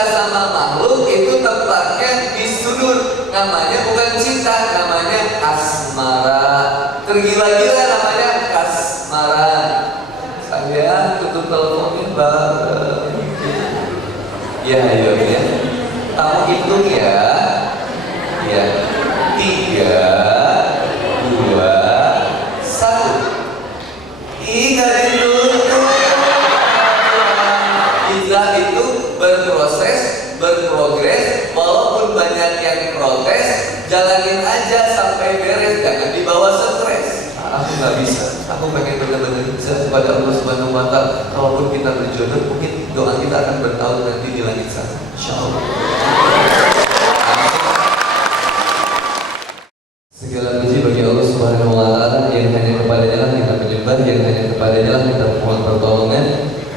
cinta sama makhluk itu tempatnya di sudut. Namanya bukan cinta, namanya asmara. Tergila-gila namanya kasmaran. Saya tutup teleponnya bareng. Ya, ayo ya. Kamu hitung ya. Ya. 3, 2, 1. Ingat itu. Hijrah itu berproses, berprogres. Walaupun banyak yang protes, jalanin aja sampai beres. Jangan dibawa stres. Aku nggak bisa. Aku pengen benar-benar bisa kepada Allah Subhanahu Wa Taala. Kalaupun kita berjodoh, mungkin doa kita akan bertahun nanti di langit sana. Insyaallah. Segala puji bagi Allah Subhanahu Wa Taala yang hanya kepadanya lah kita menyembah, yang hanya kepadanya lah kita mohon pertolongan.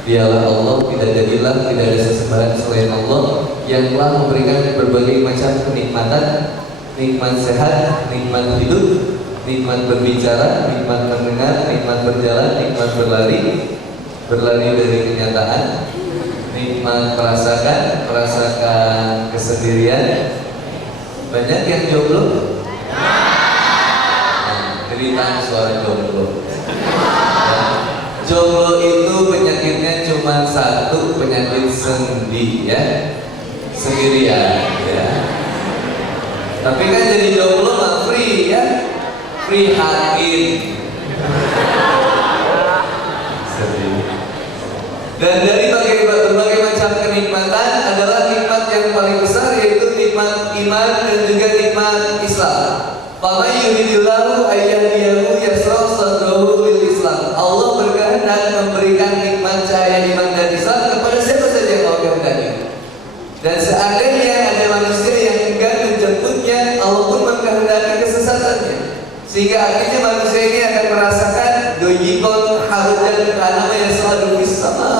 Dialah Allah, tidak jadilah, tidak ada sesembahan selain Allah yang telah memberikan berbagai macam kenikmatan, nikmat sehat, nikmat hidup, nikmat berbicara, nikmat mendengar, nikmat berjalan, nikmat berlari dari kenyataan, nikmat merasakan kesendirian. Banyak yang jomblo. Cerita suara jomblo. Jomblo itu penyakitnya cuma satu, penyakit sendi ya, sendirian ya. Tapi kan jadi jomblo mah free ya, free hakim. Dan dari berbagai macam kenikmatan adalah nikmat yang paling besar, yaitu nikmat iman dan juga nikmat Islam. Faman yuridillahu ayyahdiyahu yasrah sadrahu lil Islam. Allah berkehendak memberikan nikmat cahaya iman dan Islam kepada siapa saja yang Allah kehendaki. Dan seandainya ada manusia yang enggan menjemputnya, Allah pun mengkehendaki kesesatannya. Sehingga akhirnya manusia ini akan merasakan doyikon harajan karena yasadu bis sama.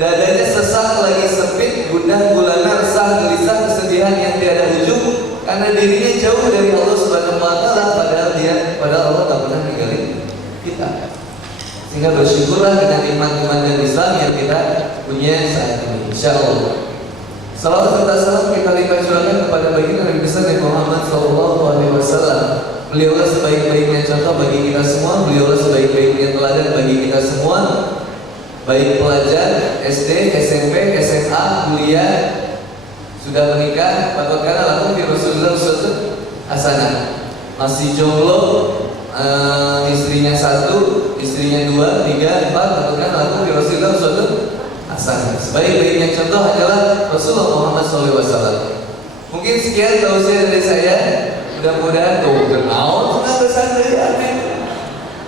Dadanya sesak lagi sempit, gundah gulana, resah, gelisah, kesedihan yang tiada ujung. Karena dirinya jauh dari Allah Subhanahu Wa Taala, padahal Allah tak pernah ninggalin kita. Sehingga bersyukurlah dengan nikmat-nikmat dan Islam yang kita punya saat ini. Insyaallah. Salawat serta salam kita limpah curahkan kepada baginda Nabi besar Muhammad Sallallahu Alaihi Wasallam. Beliaulah sebaik-baiknya contoh bagi kita semua. Beliaulah sebaik-baiknya teladan bagi kita semua. Baik pelajar SD, SMP, SMA, kuliah, sudah menikah, patutkanlah langsung di Rasulullah hasanah. Masih jomblo, istrinya 1, istrinya 2, 3, 4, patutkan langsung di Rasulullah hasanah. Sebaik-baiknya contoh adalah Rasulullah Muhammad SAW. Mungkin sekian tausiah dari saya. Mudah-mudahan kau kenal, sudah bersandari amin.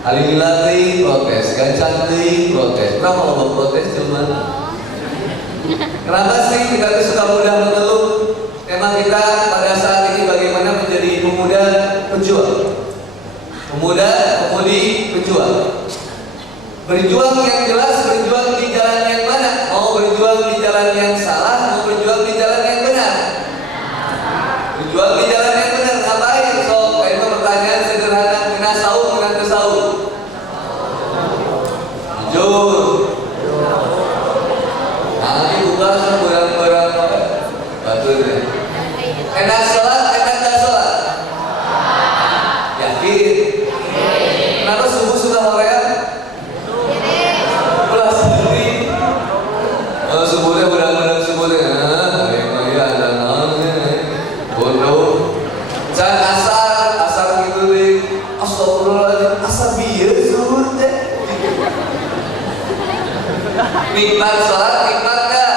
Hari dilatih protes, gancang protes. Kenapa lo protes cuma? Kenapa sih kita tuh suka mudah mengeluh? Tema kita pada saat ini bagaimana menjadi pemuda pejuang. Pemuda-pemudi pejuang. Berjuang yang jelas, berjuang di jalan yang mana? Mau berjuang di jalan yang salah, mau berjuang di jalan yang benar? Berjuang di jalan yang benar, ngapain? So, itu pertanyaan sederhana. Kena saum, kena saum. Jujur. Enak sholat, enak gak sholat? Yakin? Kenapa subuh sudah horean? Pulas sendiri. Kalau subuhnya benar-benar subuhnya, ya ada namanya bodoh. Jangan asar gitu deh. Astagfirullahaladzim, asar biar subuh deh. Nikmat sholat, nikmat gak?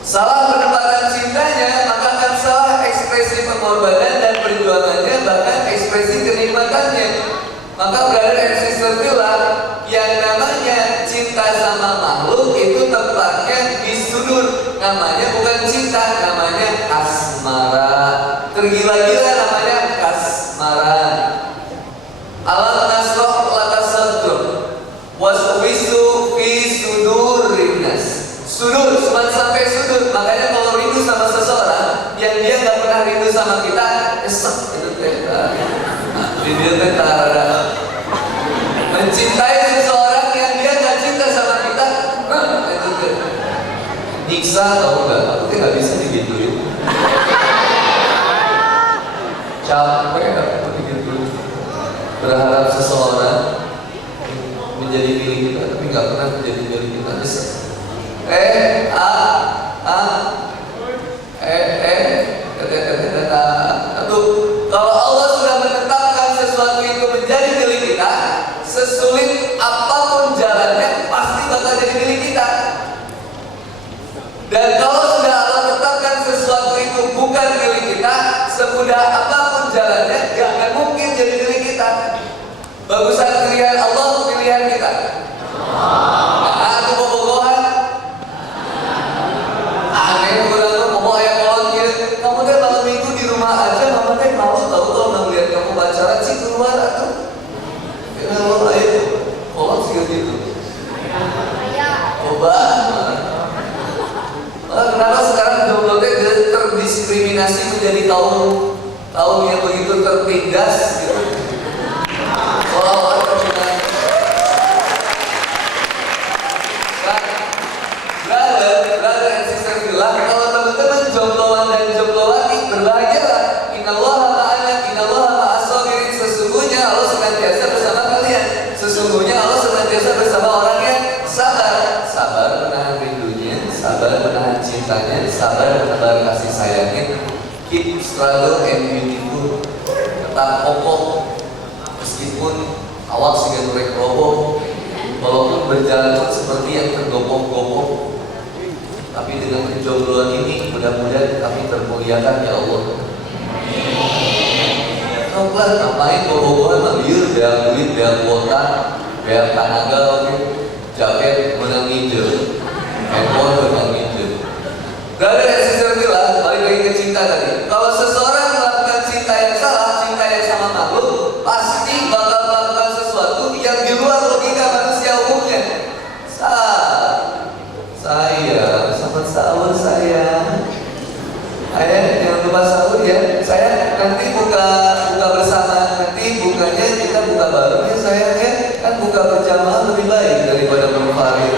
Salah penempatan cintanya, maka akan salah ekspresi pengorbanan dan perjuangannya, bahkan ekspresi kenikmatannya. Maka brother and sister bilang, yang namanya cinta sama makhluk itu tempatnya di sudut. Namanya bukan cinta, namanya asmara. Tergila-gila namanya kasmaran. Alam nasroh laka sadr waswisu fi sudurinas. Sudut, cuma sampai sudut. Makanya kalau rindu sama seseorang yang dia nggak pernah rindu sama kita, esok itu kita. Dia tentara. Mencintai seseorang yang dia nggak cinta sama kita, itu nyiksa atau enggak? Aku nggak bisa digituin. Capek aku begitu berharap seseorang menjadi milik kita, tapi nggak pernah menjadi milik kita. Kalau Allah sudah menetapkan sesuatu itu menjadi milik kita, sesulit apapun jalannya pasti bakal jadi milik kita. Dan kalau sudah Allah tetapkan sesuatu itu bukan milik kita, semudah apapun jalannya, gak akan mungkin jadi milik kita. Bagusan pilihan Allah, pilihan kita. Aku bobogohan. Aneh, orang ngomong ayam kolon gitu. Kamu teh malam minggu di rumah aja, mama teh malu tahu kalau nggak lihat kamu pacaran sih keluar atau. Kalau ayo, kolon sih gitu. Coba. Kenapa sekarang jomblo teh terdiskriminasi menjadi kaum yang begitu tertindas gitu. Brother and sister bilang, kalau teman-teman jombloan dan jomblowati, berbahagialah. Innallaha ma'ana, innallaha ma'as-sabirin. Sesungguhnya Allah senantiasa bersama kalian. Sesungguhnya Allah senantiasa bersama orang yang sabar. Sabar menahan rindunya, sabar menahan cintanya, sabar menebar kasih sayangnya. Keep struggle and beautiful. Tetap kokoh meskipun awak sehingga turek roboh, walaupun berjalan seperti yang tergopoh-gopoh, tapi dengan kejombloan ini mudah-mudahan kami termuliakan ya Allah. Noplah ngapain bobogohan mah bieur beak duit, beak kuota, beak tanaga, jaket menang nginjel, handphone menang nginjel. Brother and sister bilang, balik lagi ke cinta tadi. Kalau seseorang melakukan cinta yang salah, cinta yang sama makhluk, pasti bakal melakukan sesuatu yang di luar logika manusia umumnya. Saya sama sahur saya. Jangan lupa sahur ya. Saya nanti buka bersama, nanti bukanya kita buka bareng ya saya ya. Kan buka berjamaah lebih baik daripada berfarid.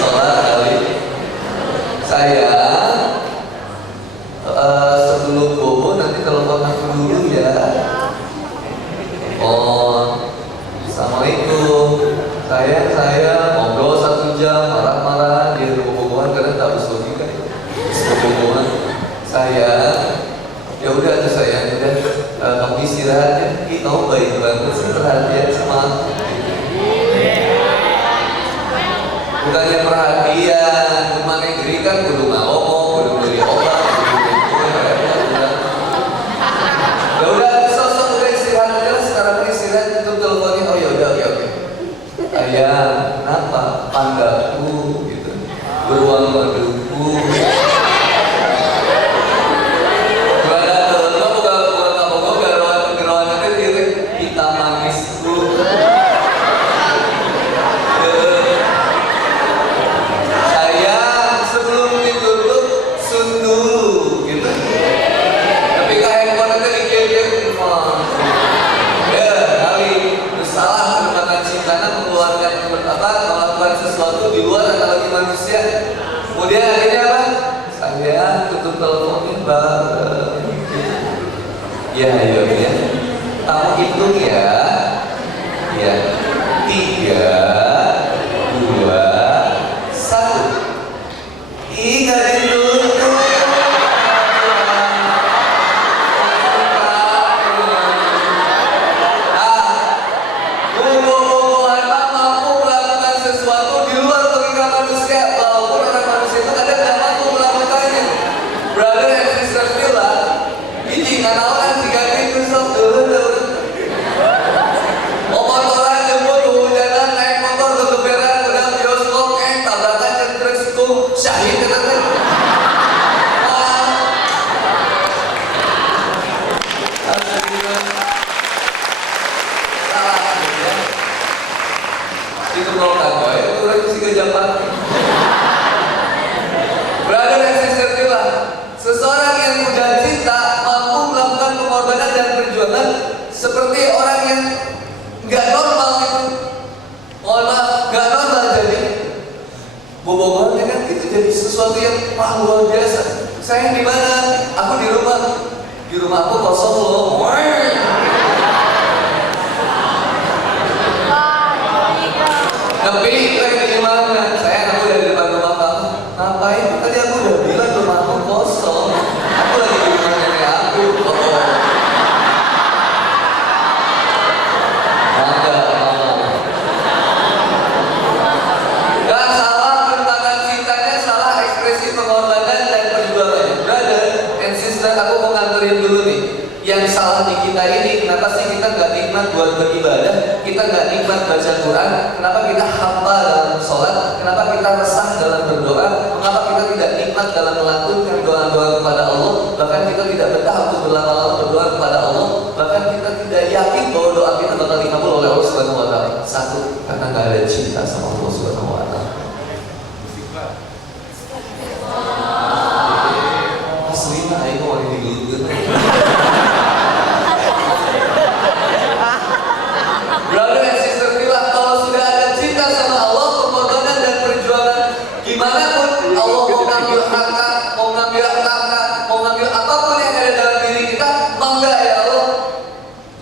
Sholat kali. Saya sebelum bobo nanti telepon aku dulu ya. Oh, assalamualaikum. Saya ngobrol 1 jam, marah-marah di bobogohan karena tak bisa logika. Bobogohan. Saya ya udah tuh saya udah kamu istirahat ya. Kamu baik banget sih, perhatian sama aku. Bukannya perhatian, rumah negeri kan kudu ngomong, kudu beli obat, ya udah sosok udah istirahat aja. Sekarang istirahat tutup teleponnya. Oh ya udah oke. Ayah, kenapa? Pandaku gitu, beruang maduku. Sesuatu di luar analogi manusia. Kemudian akhirnya apa? Saya tutup teleponnya bareng. Ya. Kamu hitung ya. Ya. 3, 2, 1. Ingat itu. uang ya kan, itu jadi sesuatu yang luar biasa. Saya di mana? Aku di rumah. Di rumah aku kosong loh. Tapi di mana? Saya aku dari depan rumah kamu. Ngapain? Tadi aku udah bilang rumahku kosong. Aku lagi di rumah nenek aku. Gak salah berbakat cintanya, salah ekspresi pengorbanan dan perjuangan. Brother and sister, aku mau nganterin dulu nih. Yang salah di kita ini, kenapa sih kita nggak nikmat buat beribadah? Kita nggak nikmat baca Quran? Kenapa kita hampa dalam sholat? Kenapa kita resah dalam berdoa? Kenapa kita tidak nikmat dalam melantunkan doa-doa kepada Allah? Bahkan kita tidak betah untuk berlama-lama berdoa kepada Allah. Bahkan kita tidak yakin bahwa doa kita bakal dikabul oleh Allah Subhanahu Wa Taala. Satu, karena nggak ada cinta sama Allah Subhanahu Wa Taala. Aslinya, ayo mau digulung. Brother and sister, bila kalau sudah ada cinta sama Allah, pengorbanan dan perjuangan gimana pun, Allah mau ngambil harta, mau ngambil tahta, mau ngambil apapun yang ada dalam diri kita, bangga ya Allah.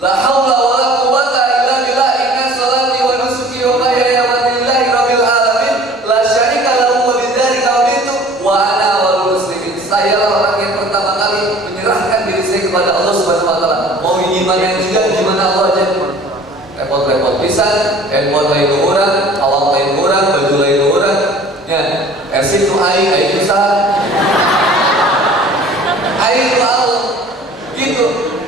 La haula wa la quwwata illa billah, inna salati wa nusuki wa mahyaya wa lillahi rabbil alamin, la syarika lahu wa bidzalika umirtu wa ana awwalul muslimin. Saya orang yang pertama kali menyerahkan diri saya kepada Allah Subhanahu Wa Taala. Mau gimana juga, gimana Allah aja. Repot-repot pisan, handphone lain orang, awal lain orang, baju lain orang, ya, ersin itu air susah, air itu Allah, gitu,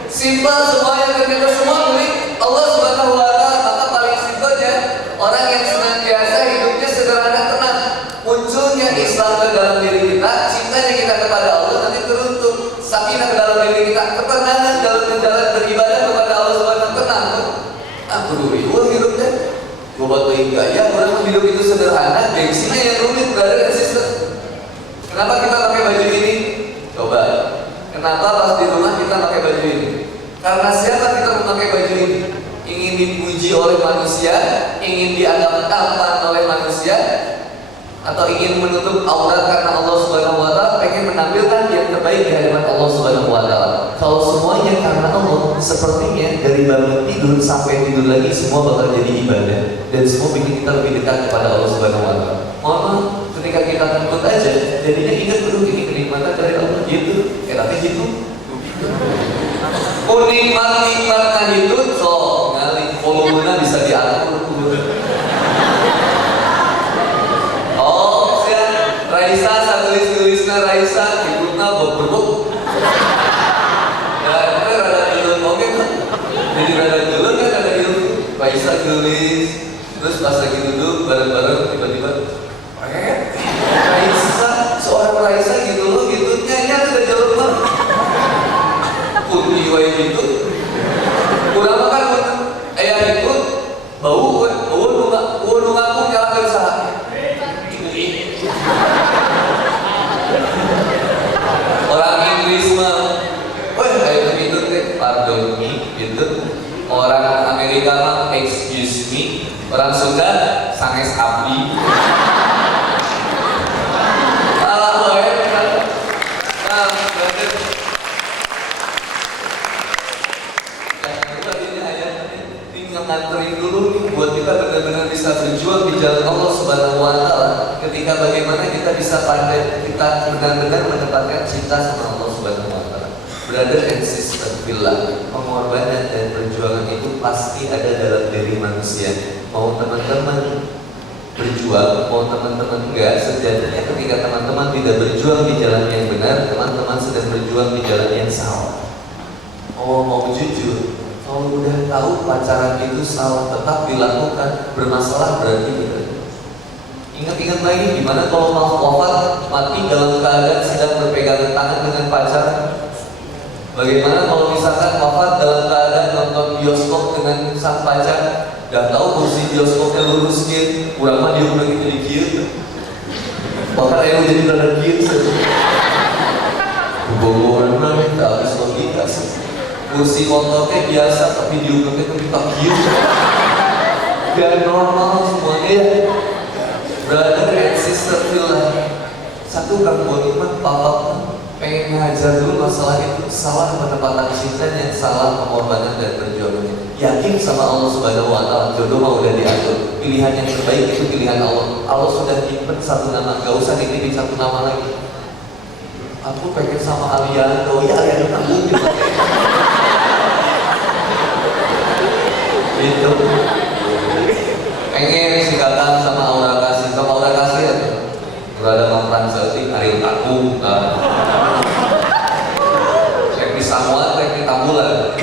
simpel semuanya, ternyata semua milik Allah Subhanahu Wa Taala. Maka paling simpelnya, orang yang senantiasa hidupnya sederhana tenang, munculnya Islam ke dalam diri kita, cintanya kita kepada Allah nanti teruntuk, sakinah ke dalam diri kita, ketenangan dalam menjalankan beribadah kepada Allah Subhanahu Wa Taala. Aku dulu hidupnya, gue buat gaya, orang hidup itu sederhana, gengsinya yang rumit, brother dan sister. Kenapa kita pakai baju ini? Coba, kenapa pas di rumah kita pakai baju ini? Karena siapa kita memakai baju ini? Ingin dipuji oleh manusia, ingin dianggap tampan oleh manusia, atau ingin menutup aurat karena Allah Subhanahu Wa Taala, pengen menampilkan yang terbaik di hadapan Allah Subhanahu Wa Taala. Kalau semuanya karena Allah, sepertinya dari bangun tidur sampai tidur lagi semua bakal jadi ibadah dan semua bikin kita lebih dekat kepada Allah Subhanahu Wa Taala. Mohon maaf, ketika kita takut aja, jadinya ingat dulu ini kenikmatan dari Allah gitu, tapi gitu. Nikmat-nikmatnya itu, so ngali volumenya bisa diatur. Raisa, saya tulis-tulisnya Raisa, hidupnya berbuk. Ya, itu rada dulu, oke kan? Jadi rada dulu kan rada dulu. Raisa tulis, terus pas lagi duduk bareng-bareng tiba-tiba, Raisa, seorang Raisa gitu loh, gitu nyanyi udah jauh banget. Putih wae gitu, kurang makan pun, ayah itu bau nungaku nyalakan salah. Orang Inggris mah, kayak gitu deh, pardon me, gitu. Orang Amerika mah, excuse me. Orang Sunda, sanges abdi. Salah boy, kan? Nah, berarti. Tinggal nganterin dulu nih, buat kita benar-benar bisa berjuang di jalan Allah Subhanahu Wa Taala. Ketika bagaimana kita bisa pandai, kita benar-benar mendapatkan cinta sama Allah Subhanahu Wa Taala. Brother and sister, bila pengorbanan dan perjuangan itu pasti ada dalam diri manusia. Mau teman-teman berjuang, mau teman-teman enggak, sejatinya ketika teman-teman tidak berjuang di jalan yang benar, teman-teman sedang berjuang di jalan yang salah. Oh, mau jujur, kalau udah tahu pacaran itu salah, tetap dilakukan, bermasalah berarti benar. Ingat-ingat lagi gimana kalau mau wafat mati dalam keadaan sedang berpegangan tangan dengan pacar. Bagaimana kalau misalkan wafat dalam keadaan nonton bioskop dengan sang pacar. Gak tahu kursi bioskopnya lurus gitu, kurang mah dia udah gitu dikit. Bahkan yang jadi rada gitu. Kebobolan mah tak habis logika sih. Kursi motornya biasa tapi diukurnya tapi tak gitu. Gak normal semuanya ya. Brother and sister, feel Satu gangguan iman, bapak pengen ngajar dulu masalah itu, salah penempatan cintanya, salah pengorbanan dan perjuangannya. Yakin sama Allah Subhanahu Wa Taala, jodoh mah udah diatur, pilihan yang terbaik itu pilihan Allah. Allah sudah nyimpen satu nama, gak usah dititipin satu nama lagi. Aku pengen sama Aliando, ya Aliando nanggung gitu. Gitu. Pengen singkatan sama Aura Kasih, sama Aura Kasih ya. Berada memperan seperti Ariel Taku, Rekni Samuel, Rekni Tambulan.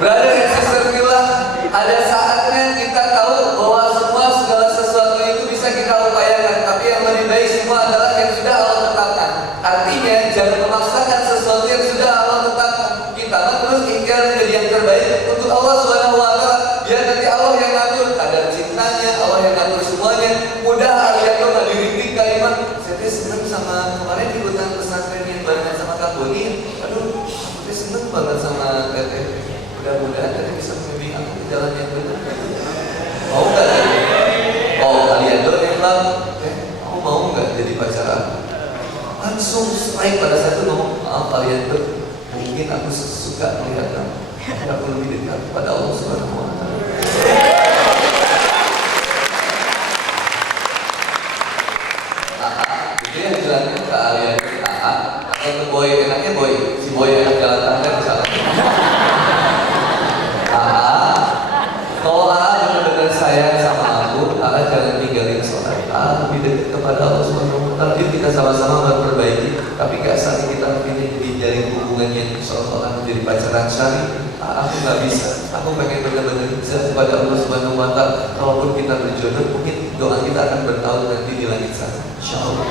Brother and sister fillah, ada saatnya kita tahu bahwa semua segala sesuatu itu bisa kita upayakan, tapi yang lebih baik semua adalah yang sudah Allah tetapkan. Artinya jangan memaksakan sesuatu yang sudah Allah tetapkan. Kita terus ikhtiar menjadi yang terbaik untuk Allah Subhanahu Wa Taala. Biar nanti Allah yang ngatur kadar cintanya, Allah yang ngatur semuanya. Mudah Aliando nggak diritik kalimat. Saya seneng sama kemarin ikutan pesantren yang barengan sama Kak Boni. Aduh, saya seneng banget sama Teteh. Mudah-mudahan Teteh bisa membimbing aku ke jalan yang benar. Mau nggak? Oh, Aliando bilang, kamu mau nggak jadi pacar aku? Langsung strike pada saat itu ngomong, maaf Aliando, mungkin aku suka melihat kamu. Aku lebih dekat pada Allah Subhanahu Wa Taala. Itu yang bilangnya ke Aliando, atau ke Boy, enaknya Boy, si Boy enak jalan tangga misalnya. Kalau benar-benar sayang sama aku, jangan tinggalin sholat. Lebih dekat kepada Allah Subhanahu Wa Taala. Yuk kita sama-sama memperbaiki. Tapi gak saling kita pilih di jaring hubungan yang seolah-olah menjadi pacaran syar'i. Aku gak bisa. Aku pengen benar-benar bisa kepada Allah Subhanahu Wa Taala. Kalaupun kita berjodoh, mungkin doa kita akan bertahun nanti di langit sana. Insyaallah.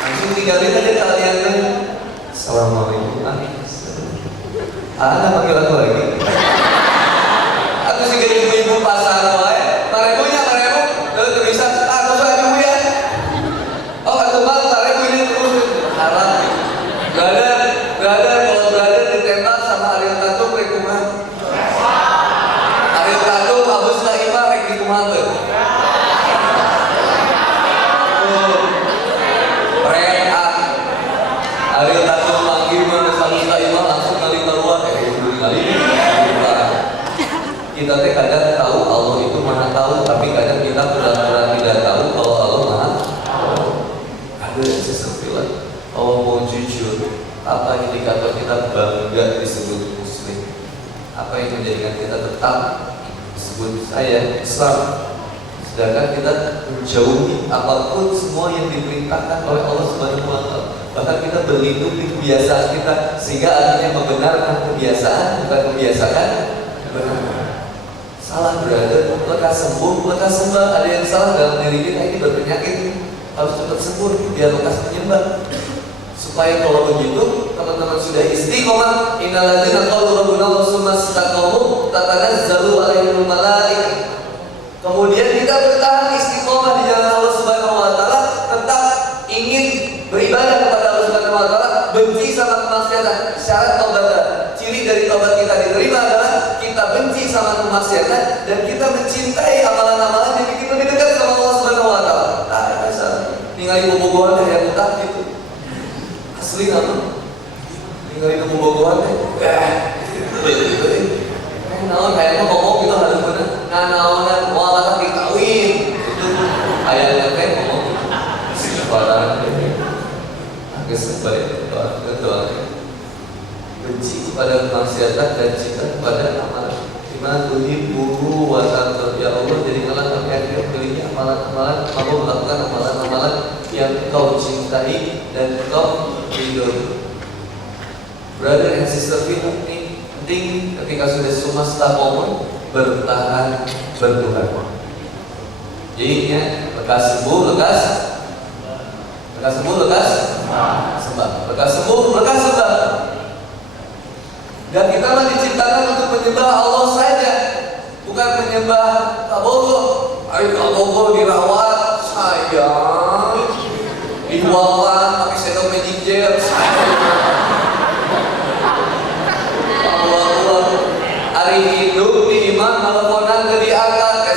Langsung tinggalin aja kalian. Assalamualaikum. Ada panggil aku lagi. Aku sih jadi ibu-ibu pasar wae. Marebunya marebu, terus bisa. Aku suka ibu ya. Oh, aku bang marebu ini terus haram. Brother, kalau brother ditembak sama Ariel Tatum, rek kumaha? Ariel Tatum, Abus Naimah, rek di kumaha teh? Ariel Tatum manggil mana Abus Naimah langsung kali keluar. Kita teh kadang tahu Allah itu maha tahu, tapi kadang kita pura-pura tidak tahu kalau Allah maha tahu. Ada sesuatu Allah mau jujur, apa indikator kita bangga disebut Muslim? Apa yang menjadikan kita tetap disebut saya Islam? Sedangkan kita menjauhi apapun semua yang diperintahkan oleh Allah Subhanahu Wa Taala. Bahkan kita berlindung di kebiasaan kita, sehingga akhirnya membenarkan kebiasaan bukan kebiasaan benar. Salah brother, lekas sembuh, lekas sembah. Ada yang salah dalam diri kita, ini berpenyakit, harus cepat sembuh biar lekas menyembah. Supaya kalau begitu teman-teman sudah istiqomah, innal ladzina qalu rabbuna Allah tsumma istaqamu tatanazzalu alaihimul malaikah. Kemudian kita bertahan istiqomah di jalan Allah Subhanahu Wa Taala, tetap ingin beribadah kepada Allah Subhanahu Wa Taala, benci sama kemaksiatan. Syarat taubat, ciri dari taubat kita diterima adalah kita benci sama kemaksiatan dan kita mencintai amalan-amalan yang bikin lebih dekat sama Allah Subhanahu Wa Taala. Bisa ningali bobogohan yang utah gitu. Asli nama ningali bobogohan naon kayaknya ngomong itu harus benar. Naonan walah dikawin itu ayatnya teh ngomong sebarang agak sebalik doa benci kepada kemaksiatan dan cinta kepada amalan. Dimana tuhibbu wa ta'ala ya Allah, jadi malah kami akhirnya pilihnya amalan-amalan, kamu melakukan amalan-amalan yang kau cintai dan kau ridhoi. Brother and sister, penting ketika sudah semesta momen bertahan bertuhan. Jadinya lekas sembuh, lekas sembuh, lekas sembah, lekas sembuh, lekas sembah. Dan kita diciptakan untuk menyembah Allah saja, bukan menyembah Kabogo. Ayo Kabogo dirawat, sayang, dihuakan pakai sendok magic jar, hari hidup di iman teleponan ke diangkat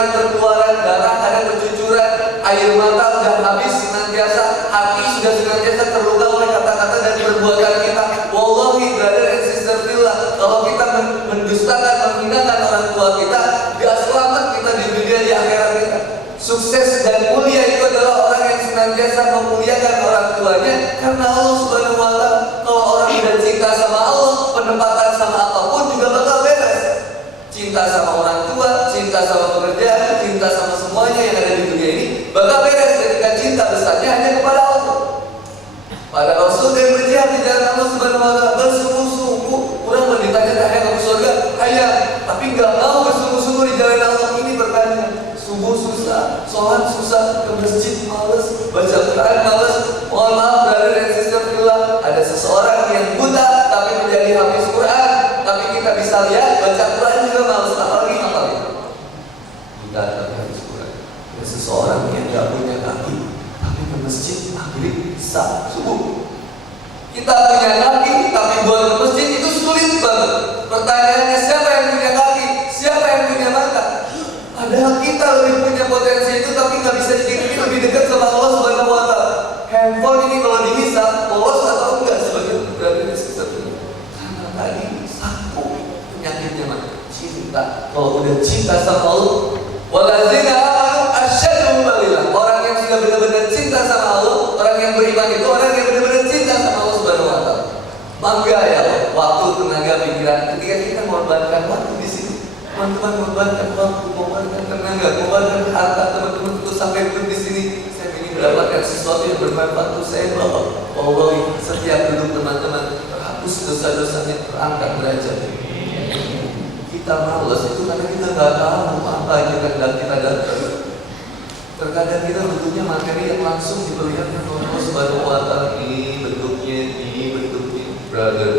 keringat berkeluaran, darah kadang bercucuran, air mata sudah habis senantiasa, hati sudah senantiasa terluka oleh kata-kata dan perbuatan kita. Wallahi brother and sister fillah, kalau kita mendustakan, menghinakan orang tua kita, gak selamat kita di dunia di akhirat kita. Sukses dan mulia itu adalah orang yang senantiasa memuliakan orang tuanya, karena Allah Subhanahu wa Ta'ala. Kalau orang sudah cinta sama Allah, penempatan sama apapun juga bakal beres. Cinta sama orang tua, cinta sama pekerjaan, cinta sama semuanya yang ada di dunia ini bakal beres ketika cinta besarnya hanya kepada Allah. Pada Rasul dan berjihad di jalan Allah Subhanahu wa Ta'ala bersungguh-sungguh. Kurang ditanya tanya ke surga, ayah, tapi nggak mau bersungguh-sungguh di jalan Allah. Ini pertanyaan. Subuh susah, sholat susah, ke masjid males, baca Quran males. Mohon maaf brother dan sister fillah, ada seseorang yang buta tapi menjadi hafiz Quran. Tapi kita bisa lihat baca Quran juga males, apalagi ngapalin. Buta tapi hafiz Quran. Ada seseorang yang nggak punya kaki tapi ke masjid maghrib bisa subuh. Kita punya kaki tapi buat ke masjid itu sulit banget. Pertanyaannya, siapa yang punya kaki? Siapa yang punya mata? Padahal kita lebih punya potensi itu, tapi nggak bisa dikira lebih dekat sama Allah Subhanahu wa Ta'ala. Handphone ini kalau dihisap, polos atau enggak sebagai berarti sesuatu. Karena tadi satu penyakitnya mah cinta. Kalau udah cinta sama Allah, waladzina amanu asyaddu hubbillah. Orang yang sudah benar-benar cinta sama Allah, orang yang beriman itu orang yang benar-benar cinta sama Allah Subhanahu wa Ta'ala. Bangga ya Allah, waktu, tenaga, pikiran. Ketika kita mengorbankan waktu di sini, teman-teman mengorbankan waktu, mengorbankan tenaga, mengorbankan harta teman-teman untuk sampai di sini. Saya ingin mendapatkan sesuatu yang bermanfaat untuk saya. Allah setiap duduk teman-teman terhapus dosa-dosanya, terangkat derajat. Kita malas itu karena kita nggak tahu apa yang akan kita dapat. Terkadang kita bentuknya materi yang langsung diperlihatkan oleh Allah Subhanahu wa Ta'ala. Ini bentuknya, brother.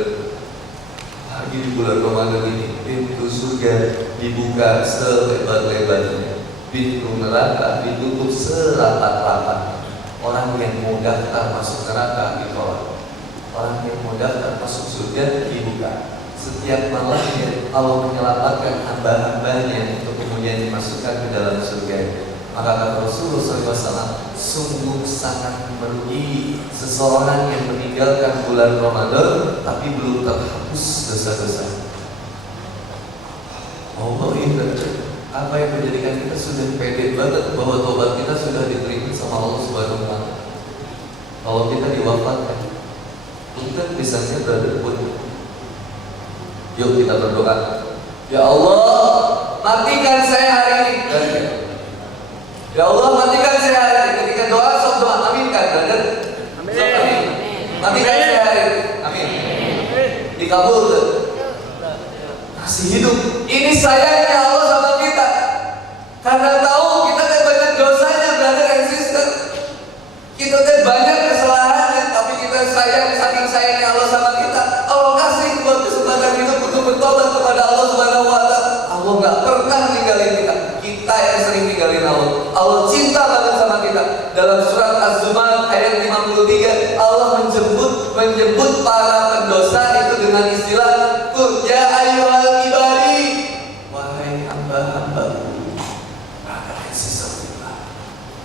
Lagi di bulan Ramadan ini, pintu surga dibuka selebar-lebarnya, pintu neraka ditutup serapat-rapat. Orang yang mau daftar masuk neraka ditolak, orang yang mau daftar masuk surga dibuka. Setiap malamnya Allah menyelamatkan hamba-hambanya untuk kemudian dimasukkan ke dalam surga. Maka kata Rasulullah SAW, sungguh sangat merugi seseorang yang meninggalkan bulan Ramadan tapi belum terhapus dosa-dosa. Allah ingat apa yang menjadikan kita sudah pede banget bahwa tobat kita sudah diterima sama Allah Subhanahu wa Ta'ala. Kalau kita diwafatkan, kita misalnya berada pun. Yuk kita berdoa. Ya Allah, matikan saya hari ini. Ya Allah, matikan saya hari ini. Ketika doa, sok doa, aminkan, brother. Amin. Matikan saya hari ini. Amin. Dikabul. Kasih hidup. Ini sayangnya Allah sama kita. Karena tahu kita banyak dosanya, brother and sister. Kita banyak kesalahannya, tapi kita sayang, saking sayangnya Allah sama kita. Allah kasih buat kesempatan hidup untuk bertobat kepada Allah Subhanahu wa Ta'ala. Allah nggak pernah ninggalin kita. Kita yang sering ninggalin Allah. Allah cinta banget sama kita. Dalam surat Az-Zumar ayat 53, Allah menjemput para pendosa itu dengan istilah Qul ya ayyuhal ibadi, wahai hamba-hambaku.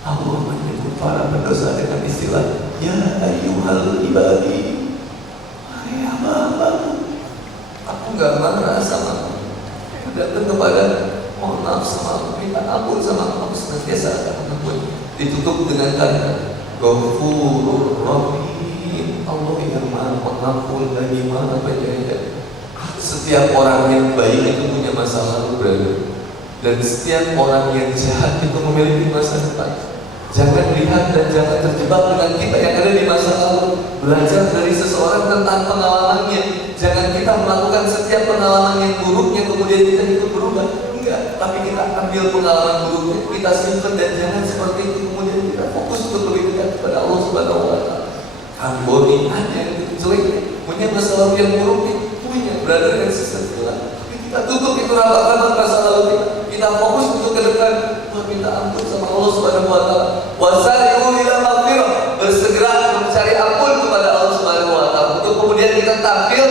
Allah menjemput para pendosa dengan istilah ya ayyuhal ibadi, wahai hamba-hambaku. Aku nggak marah sama kamu. Datang kepada mohon maaf sama aku, minta ampun sama aku, senantiasa akan mengampuni. Ditutup dengan kalimat Ghafurur Rahim, Allah yang maha pengampun lagi maha penyayang. Setiap orang yang baik itu punya masa lalu, brother. Dan setiap orang yang jahat itu memiliki masa depan. Jangan lihat dan jangan terjebak dengan kita yang ada di masa lalu. Belajar dari seseorang tentang pengalamannya. Jangan kita melakukan setiap pengalaman yang buruknya kemudian kita ikut berubah. Enggak, tapi kita ambil pengalaman buruknya, kita simpan, dan jangan seperti itu kemudian kita fokus untuk lebih dekat kepada Allah Subhanahu wa Ta'ala. Amboni ada yang jeleknya, punya masa lalu yang buruknya, punya brother dan sister bilang. Tapi kita tutup itu rapat-rapat masa lalu kita fokus untuk ke depan. Minta ampun sama Allah Subhanahu wa Ta'ala. Wasari'u ila maghfirah, bersegera mencari ampun kepada Allah Subhanahu wa Ta'ala untuk kemudian kita tampil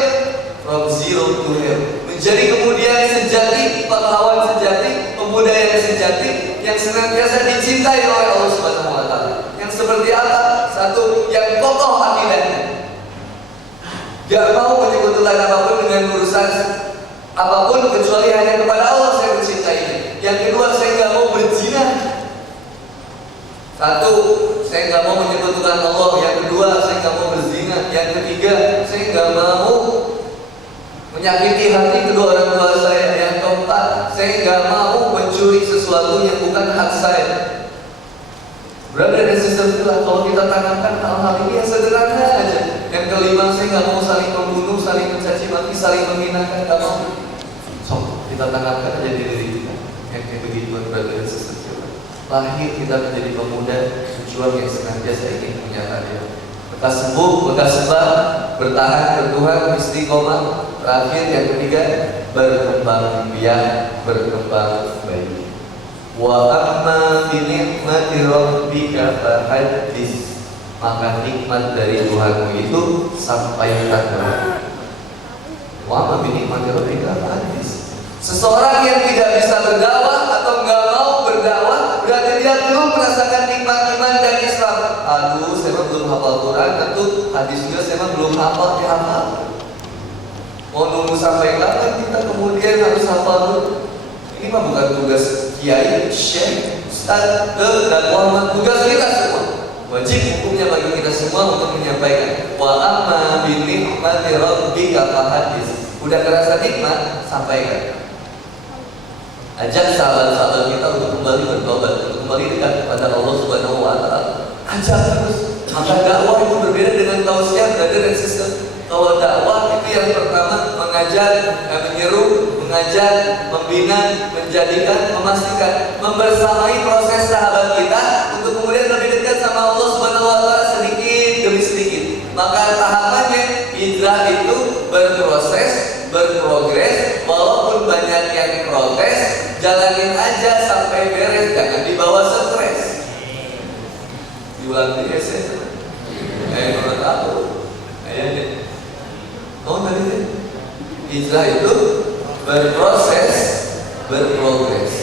from zero to hero, menjadi kemudian sejati, pahlawan sejati, pemuda yang sejati. sejati yang senantiasa dicintai oleh Allah Subhanahu wa taala. Yang seperti apa? Satu, yang kokoh akidahnya. Gak mau menyebutkan apapun dengan urusan apapun kecuali hanya kepada Allah saya mencintainya. Yang kedua, saya gak mau berzina. Satu, saya gak mau menyebutkan Allah. Yang kedua, saya gak mau berzina. Yang ketiga, saya gak mau menyakiti hati kedua orang tua saya. Yang keempat, saya gak mau mencuri sesuatu yang bukan hak saya. Brother dan sister, kalau kita tanamkan hal-hal ini yang sederhana aja. Yang kelima, saya nggak mau saling membunuh, saling mencaci maki, saling menghinakan, nggak mau. So, kita tanamkan aja di diri kita. Yang kayak begitu, brother dan sister. Lahir kita menjadi pemuda, tujuan yang senantiasa ingin menyatakan. Bekas sembuh, bekas sebab, bertahan, bertuhan, istiqomah. Terakhir yang ketiga, berkembang biak, berkembang baik. Wa amma bi ni'mati rabbika fahaddits, maka nikmat dari Tuhanmu itu sampaikan. Wa amma bi ni'mati rabbika fahaddits. Seseorang yang tidak bisa berdakwah atau enggak mau berdakwah berarti dia belum merasakan nikmat iman dan Islam. Aduh, saya belum hafal Quran, tentu hadis juga saya belum hafal, dihafal. Mau nunggu sampai kapan kita kemudian harus hafal dulu? Ini mah bukan tugas kiai, syekh, ustaz, dan Muhammad. Tugas kita semua. Wajib hukumnya bagi kita semua untuk menyampaikan. Wa amma bi ni'mati rabbika fahaddits. Udah terasa nikmat, sampaikan. Ajak sahabat-sahabat kita untuk kembali bertobat, untuk kembali dekat kepada Allah Subhanahu wa taala. Ajak terus. Maka dakwah itu berbeda dengan tausiah, brother dan sister. Kalau dakwah itu yang pertama mengajar, menyeru, mengajar, membina, menjadikan, memastikan, membersamai proses sahabat kita untuk kemudian lebih dekat sama Allah Subhanahu wa taala sedikit demi sedikit. Maka tahapannya hijrah itu berproses, berprogres, walaupun banyak yang protes, jalanin aja sampai beres, jangan dibawa stres. Diulang di SS. Menurut aku, kayaknya. Oh tadi deh. Hijrah itu berproses, berprogres,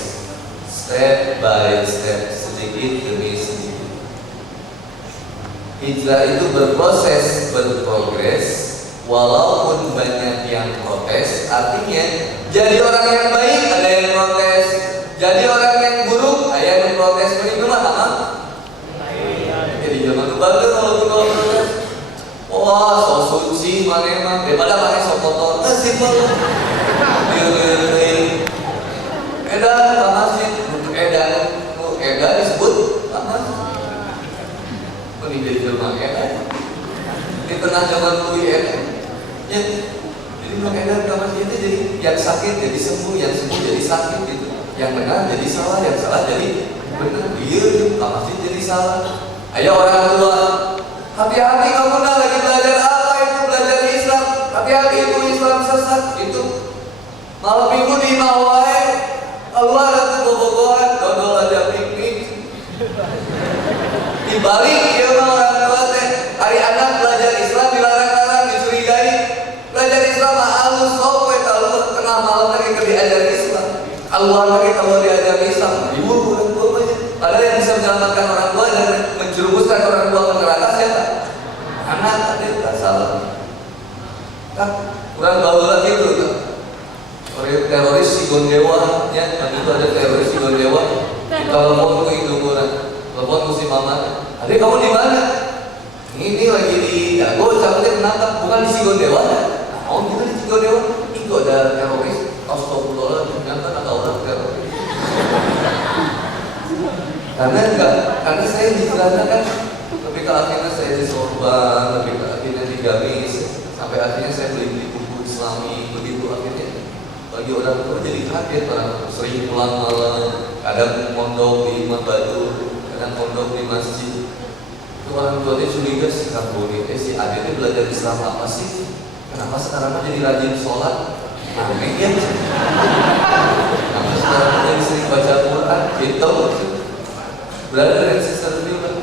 step by step, sedikit demi sedikit. Hijrah itu berproses, berprogres, walaupun banyak yang protes. Artinya, jadi orang yang baik ada yang protes, jadi orang yang buruk ada yang protes. Ini gimana? Jadi jangan bangga kalau protes. Wah, so suci mana emang daripada pakai so kotor. Simpel. Edan, makasih. Edan disebut makasih. Pendidik jelma edan. Di tengah zaman dulu edan. Ya, jadi bilang edan makasih itu jadi yang sakit jadi sembuh, yang sembuh jadi sakit gitu. Yang benar jadi salah, yang salah jadi benar. Iya, makasih jadi salah. Ayo orang tua. Hati-hati kamu lagi belajar apa itu, belajar Islam. Hati-hati itu Islam sesat itu. Malam minggu di Mawai keluar itu bobogohan, dodol ada piknik. Dibalik ya orang tua teh, hari anak belajar Islam dilarang-larang, dicurigai. Belajar Islam halus sope kalau tengah malam lagi diajar Islam. Keluar lagi kalau diajar Islam, ibu orang tua banyak. Padahal yang bisa menyelamatkan orang tua dan menjerumuskan orang tua ke neraka siapa? Anak tadi tak salah. Kan kurang bawa lagi itu kan. Teroris Sigondewa, ya, kan itu ada teroris Sigondewa. Kita telepon ke ibu orang, telepon ke si mama. Adik kamu di mana? Ini lagi di Dago, cabutnya menangkap, bukan di Sigondewa. Oh, kita di Sigondewa. Itu ada teroris. Astagfirullah, ternyata ada orang teroris. Karena saya dikatakan kan lebih ke akhirnya saya disorban, lebih ke akhirnya digamis, sampai akhirnya saya beli buku Islami, begitu akhirnya bagi orang tua jadi kaget, orang sering pulang malam, kadang pondok di Imam Batu, kadang pondok di masjid. Itu orang tua dia curiga sih, si adiknya belajar Islam apa sih? Kenapa sekarang jadi rajin sholat? Aneh ya. Kenapa sekarang jadi sering baca Quran? Gitu. Brother dan sister juga.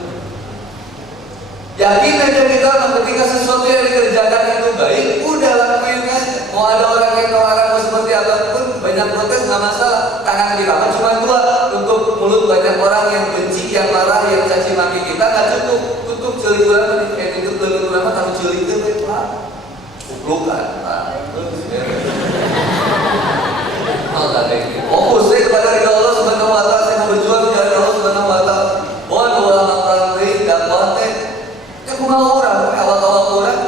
Yakin aja kita ketika sesuatu yang dikerjakan itu baik, udah lakuin aja. Mau ada orang yang melarang seperti apapun, banyak protes nggak masalah. Tangan di kamar cuma dua, untuk mulut banyak orang yang benci, yang marah, yang caci maki kita, nggak cukup. Tutup celik urang, tutup celik urang mah kalau celik itu Pak, kuplukan Pak. Fokus saya kepada ridha Allah Subhanahu Wa Taala, saya berjuang di jalan Allah Subhanahu Wa Taala. Mohon doa makrami dan kuatnya. Ya kumaha orang, awal-awal orang.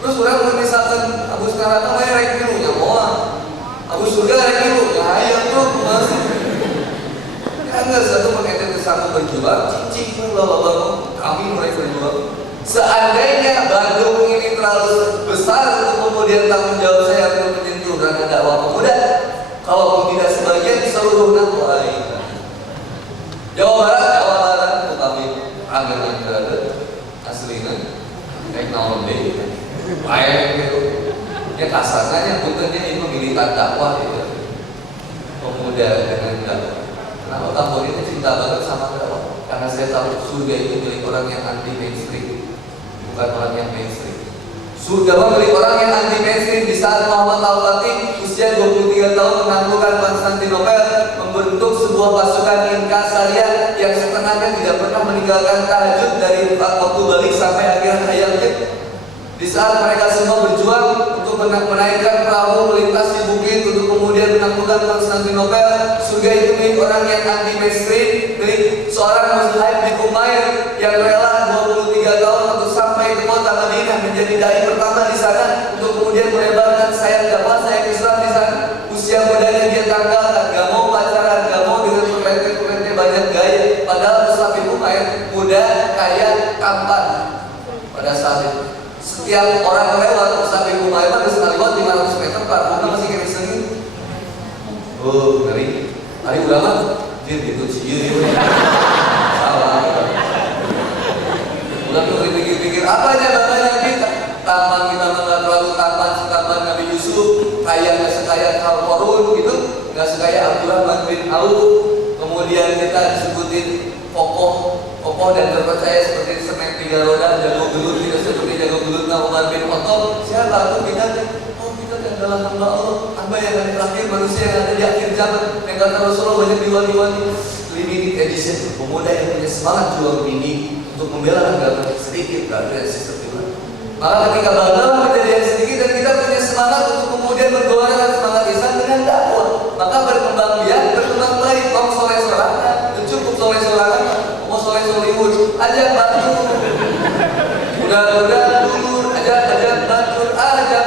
Terus orang misalkan Abu Sekarang mah rek dulu ya moal. Abu surga rek dulu ya hayang tuh masih. Ya enggak satu mengenai kesama berjuang, cicing loba kami mulai berjuang. Seandainya Bandung ini terlalu besar untuk kemudian tanggung jawab saya untuk menyentuh dan dakwah pemuda, kalau tidak sebagian seluruh nahdlatul ulama. Jawa Barat kami anggaran berada aslinya teknologi, baik gitu. Ya kasarnya bukannya ini memilih dakwah itu pemuda dengan dakwah. Kenapa kamu ini cinta banget sama dakwah? Karena saya tahu surga itu milik orang yang anti mainstream, bukan orang yang mainstream. Surga milik orang yang anti mainstream. Di saat Muhammad Al-Fatih usia 23 tahun menaklukkan Konstantinopel, membentuk sebuah pasukan Inkasaria yang setengahnya tidak pernah meninggalkan tahajud dari waktu balik sampai akhir hayatnya. Di saat mereka semua berjuang untuk menaikkan perahu melintasi bukit untuk kemudian menaklukkan Konstantinopel, surga itu milik orang yang anti mainstream, milik seorang Mus'ab bin Umair yang rela 23 tahun untuk sampai ke kota Madinah, menjadi dai pertama di sana untuk kemudian melebarkan sayap dakwah, sayap Islam di sana. Usia mudanya dia tanggalkan, gak mau pacaran, gak mau dengan pengganti banyak gaya. Padahal Mus'ab bin Umair muda, kaya, tampan pada saat itu. Setiap orang lewat Mus'ab bin Umair harus lewat 500 meter, Pak. Bukan masih kayak segini. Oh, ngeri. Hari ulama, dia gitu cium. Salah. Udah tuh pikir-pikir apa aja bapaknya kita. Tampan kita nggak terlalu tampan setampan Nabi Yusuf, kaya nggak sekaya Qarun gitu, nggak sekaya Abdurrahman bin Auf. Kemudian kita disebutin kokoh dan terpercaya seperti semen 3 roda, jago gelut, tidak seperti jago gelut Umar bin Khattab. Siapa tuh kita? Oh, kita adalah hamba Allah, hamba yang akan terakhir, manusia yang ada di akhir zaman. Yang kata Rasulullah banyak diwali-wali. Limited edition, pemuda yang punya semangat juang tinggi untuk membela agama sedikit, gak ada sistem juga. Maka ketika bangga kejadian sedikit dan kita punya semangat untuk kemudian berdoakan semangat Islam dengan dakwah, maka berkembang biak, berkembang baik. Kamu soleh sorangan, cukup soleh sorangan, mau soleh solihun, ajak bantu, udah dulur, ajak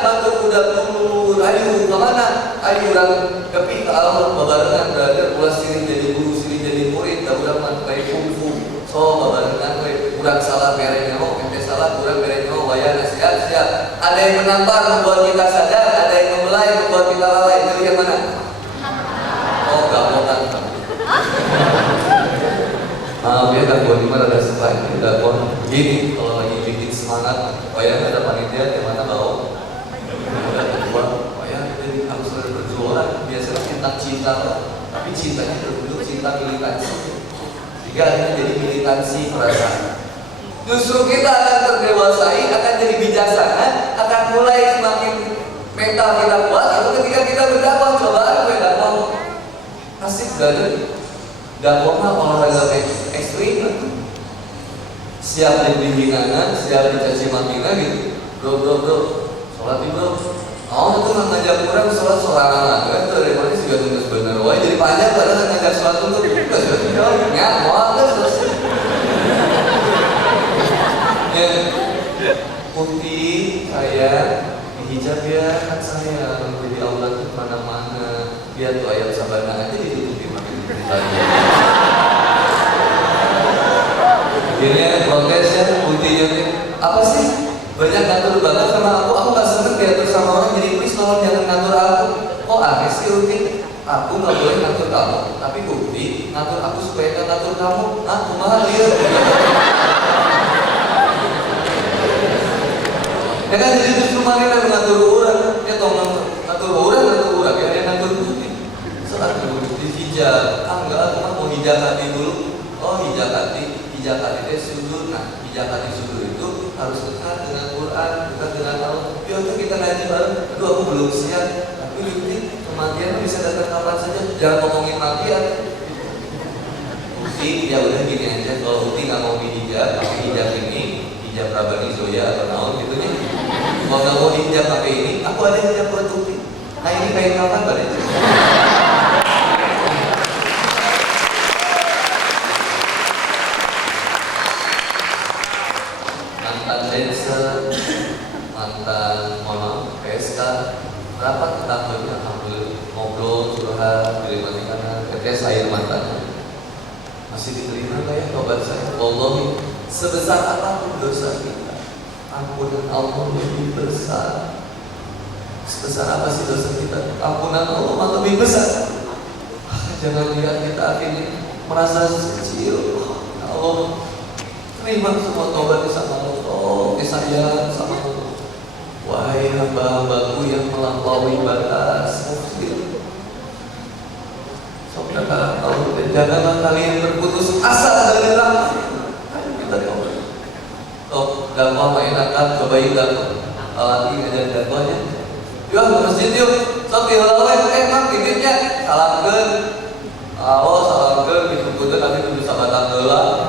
bantu, udah dulur, ayo kemana? Ayo orang kepi ke alam babarengan berada, ulah sini jadi guru, sini jadi murid, tak udah pakai kungfu, so babarengan, kurang salah merenya, ente salah, kurang merenya, wayana siap. Ada yang menampar membuat kita sadar, ada yang membelai membuat kita lalai. Itu yang mana? Oh, gampang. Maaf ya, kan buat gimana ada sesuatu tidak pun begini. Kalau lagi bikin semangat, wayang ada panitia yang mana bawa, udah kedua, wayang jadi harus ada berjualan. Biasanya tentang cinta, tapi cintanya berbentuk cinta militansi. Jika akhirnya jadi militansi perasaan. Justru kita akan terdewasai, akan jadi bijaksana, akan mulai semakin mental kita kuat. Itu ketika kita berdakwah, cobaan berdakwah asik gak ada. Dakwah mah olahraga ekstrim. Siap dihina, siap dicaci maki gitu. Bro, sholat bro. Oh itu ngajak kurang sholat sorangan kan? Itu dari mana sih gak tunggu sebenarnya. Wah jadi panjang padahal ngajak sholat untuk ya mau kan selesai. Putih saya dihijab ya kan saya jadi Allah tuh mana-mana. Lihat tuh ayat sabana aja ditutupi makin ditanya. Akhirnya protes ya putihnya apa sih? Banyak ngatur banget sama aku gak seneng diatur sama orang, jadi please tolong jangan ngatur aku. Kok aneh sih Uti? Aku gak boleh ngatur kamu, tapi Uti ngatur aku supaya gak ngatur kamu. Aku mahal dia. Ya kan jadi justru mana yang ngatur orang, ya tolong ngatur orang, ya dia ngatur Uti. Saat dihijab, enggak, aku mah mau hijab hati dulu. Oh hijab hati itu sujud. Nah hijab hati sujud itu harus dekat dengan Quran, dekat dengan Allah. Yaudah kita ngaji bareng. Aduh aku belum siap. Tapi ini kematian bisa datang kapan saja. Jangan ngomongin matian. Uti, ya udah gini aja, kalau Uti nggak mau hijab, pakai hijab ini, hijab Rabani Zoya atau naon gitu nya. Kalau nggak mau hijab pakai ini, aku ada hijab buat Uti. Nah ini kain kapan pada itu? Mantan dancer, mantan PSK, rapat tetangganya ambil ngobrol, curhat, pilih kanan, ketes air mantan. Masih diterima nggak ya tobat saya? Allah, sebesar apapun dosa kita, ampunan Allah lebih besar. Sebesar apa sih dosa kita? Ampunan Allah malah lebih besar. Jangan lihat kita akhirnya merasa kecil. Ya Allah, terima semua tobat sama Allah, disayang sama Allah. Wahai hamba-hambaku yang melampaui batas, saudara tahu, dan janganlah kalian berputus asa dari rahmat kita Allah. Tok dakwah mainkan kebaikan, alati ngajar dakwahnya. Yuk ke masjid yuk, sok dihalawai, mang titipnya, salamkeun, salamkeun, disebutkan nanti kudu sabatan heula.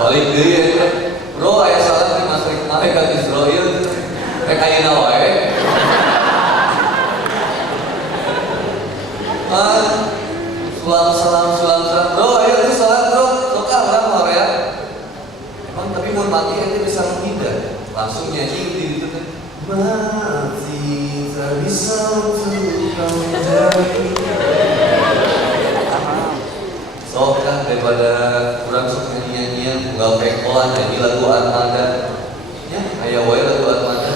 Balik deui ya, bro, aya salam di masjid kemarin kan Israel, rek ayeuna wae. Salam, bro, ayo tuh salam bro, suka orang mau ya. Emang tapi mau mati nanti bisa menghindar, langsung nyanyi gitu kan. Mati tak bisa untuk kau menjadi. So kan daripada kurang sok nyanyian, nggak pekolan nyanyi lagu Armada. Ya, ayo wae lagu Armada.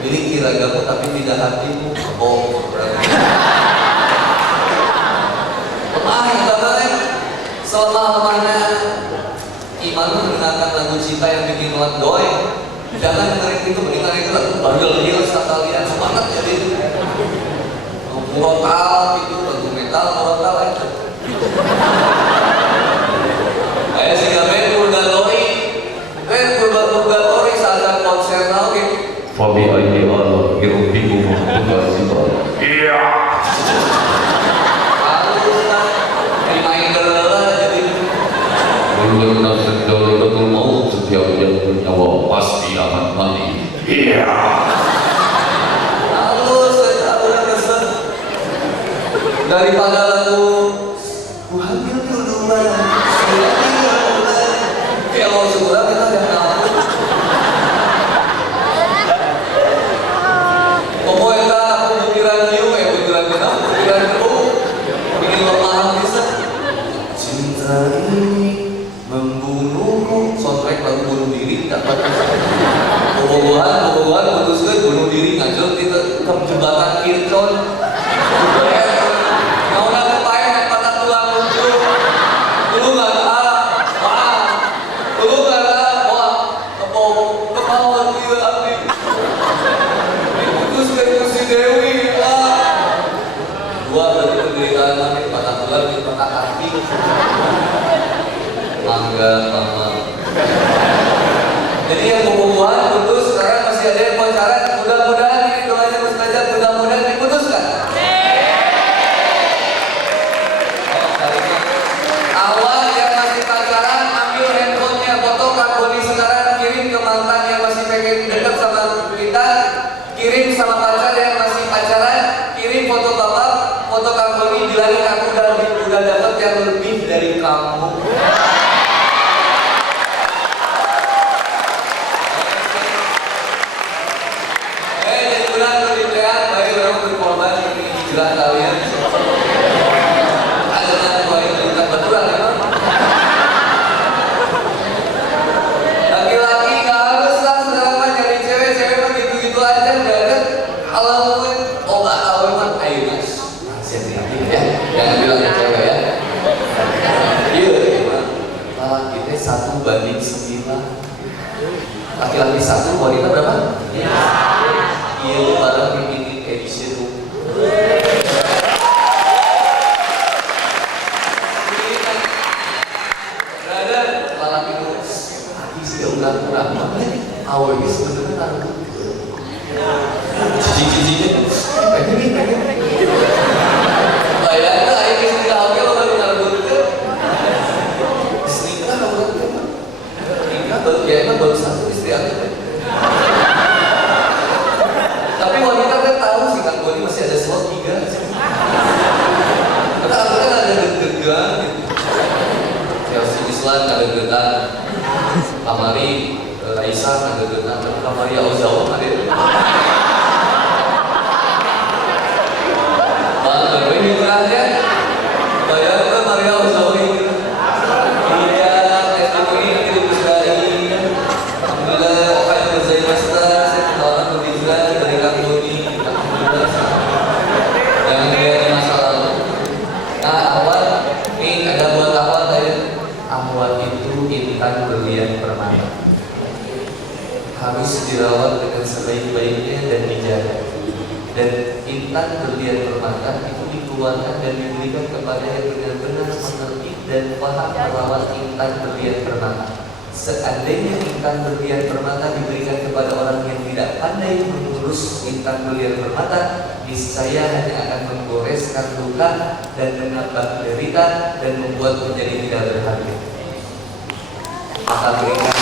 Miliki ragamu tapi tidak hatimu. Oh, berarti. Selama-lamanya iman mendengarkan lagu cinta yang bikin telat doi. Jangan dengerin itu, mendengarin itu lagu bandel dia sekalian semangat jadi murotal gitu, lagu metal murotal aja. Kayak Singapura Purgatori saat ada konser lagi. Fabi ayyi Allah yubikum wa iya. Setiap yang bernyawa pasti akan mati. Iya. Lalu saya udah kesel daripada lagu ku hamil duluan, kayak mau sebulan kita udah kenal. Pokoknya aku pikiran you, pikiran kenal, pikiran ku, bikin lemah bisa. Cinta ini membunuhku, soundtrack lagu bunuh diri dapat bobogohan putuskan bunuh diri ngajul kita ke jembatan Kirton. Mau ngapain yang patah tulang lucu dulu nggak kepauan dia abdi diputuskan ku si Dewi dua dari penderitaan kami patah tulang di patah kaki mangga mama. Jadi yang hubungan putus sekarang masih ada yang pacaran. Mudah-mudahan ini doanya mustajab, mudah-mudahan diputuskan. Awal yang masih pacaran ambil handphonenya, foto karboni sekarang kirim ke mantan yang masih pengen dekat sama kita, kirim sama pacar yang masih pacaran, kirim foto bapak, foto karboni bilangin aku udah dapat yang lebih dari kamu. Hijrah kalian ada nanti baik bukan betulan ya. Laki-laki gak harus lah saudara nyari cewek mah gitu-gitu aja gak ada. Kalau obat awal mah ayo mas ya, jangan bilang ke cewek ya. Iya laki kita 1:9. Laki-laki 1, wanita berapa? Iya barang bikin edisi tuh. Awalnya sebenarnya taruh cici-cici pengen bayangkan akhirnya sudah hamil baru taruh baru satu istri aku. Tapi wanita kan tahu sih Kang Boni masih ada slot 3. Karena aku kan ada deg-degan gitu. Chelsea Islan ada deg-degan, Kamari Aisyah ada deg-degan, tapi Kamari Auzawa ada ini kan ya, bayar ke Maria Auzawa ini. Iya, testimoni yang diberkahi. Alhamdulillah, kayak berzain master, saya ketahuan berhijrah dari Kang Boni. Yang dia di masa lalu. Nah, awal ini ada buat awal tadi. Awal itu intan berlian permata. Harus dirawat dengan sebaik-baiknya dan dijaga. Dan intan berlian permata itu dikeluarkan dan diberikan kepada yang benar-benar mengerti dan paham merawat intan berlian permata. Seandainya intan berlian permata diberikan kepada orang yang tidak pandai mengurus intan berlian permata, niscaya hanya akan menggoreskan luka dan menambah derita dan membuat menjadi tidak berharga. Maka berikan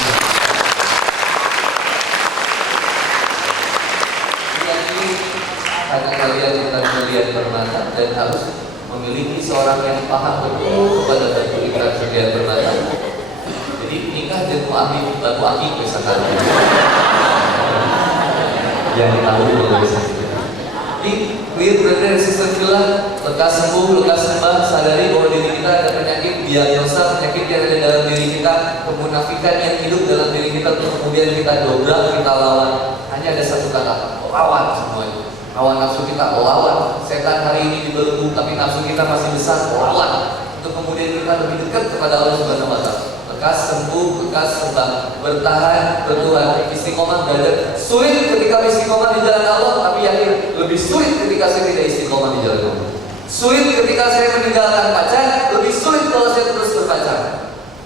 karena kalian bukan berlian permata dan harus memiliki seorang yang paham betul kepada batu intan berlian permata. Jadi nikah dan batu akik misalkan. Yang tahu kalau bisa. Ini clear brother and sister fillah, lekas sembuh, lekas sembah, sadari bahwa diri kita ada penyakit, diagnosa penyakit yang ada dalam diri kita, kemunafikan yang hidup dalam diri kita untuk kemudian kita dobrak, kita lawan. Hanya ada satu kata, lawan semuanya. Lawan nafsu kita, lawan. Setan hari ini dibelenggu, tapi nafsu kita masih besar, lawan. Untuk kemudian kita lebih dekat kepada Allah Subhanahu wa Ta'ala. Lekas sembuh, lekas sembah, bertahan, bertuhan, istiqomah berada. Sulit ketika istiqomah di jalan Allah, tapi yakin lebih sulit ketika saya tidak istiqomah di jalan Allah. Sulit ketika saya meninggalkan pacar, lebih sulit kalau saya terus berpacar.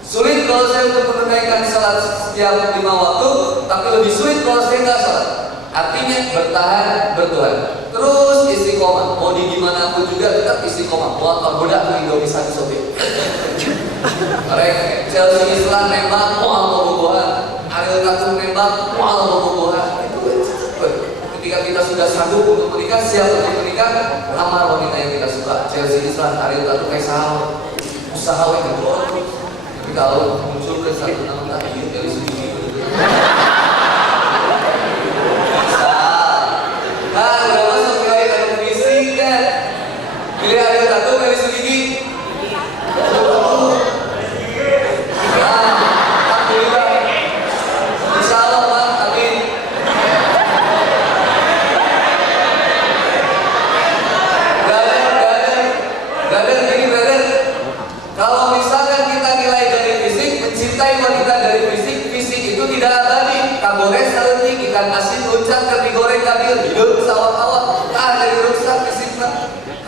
Sulit kalau saya untuk menunaikan salat setiap 5 waktu, tapi lebih sulit kalau saya nggak salat. Artinya bertahan, bertuhan, terus istiqomah. Mau di gimana pun juga tetap istiqomah. Mau budak ke Indonesia sobe. Mereka Chelsea Islan nembak, mau bobogohan. Ariel Tatum nembak, mau bobogohan. Itu ketika kita sudah sanggup untuk menikah, siap untuk menikah, lamar wanita yang kita suka. Chelsea Islan, Ariel Tatum kayak sahau, usaha yang kedua. Tapi kalau muncul ke satu nama Ayu dari segi udah masuk nilai dalam fisik kan. Pilih Ariel Tatum dari segi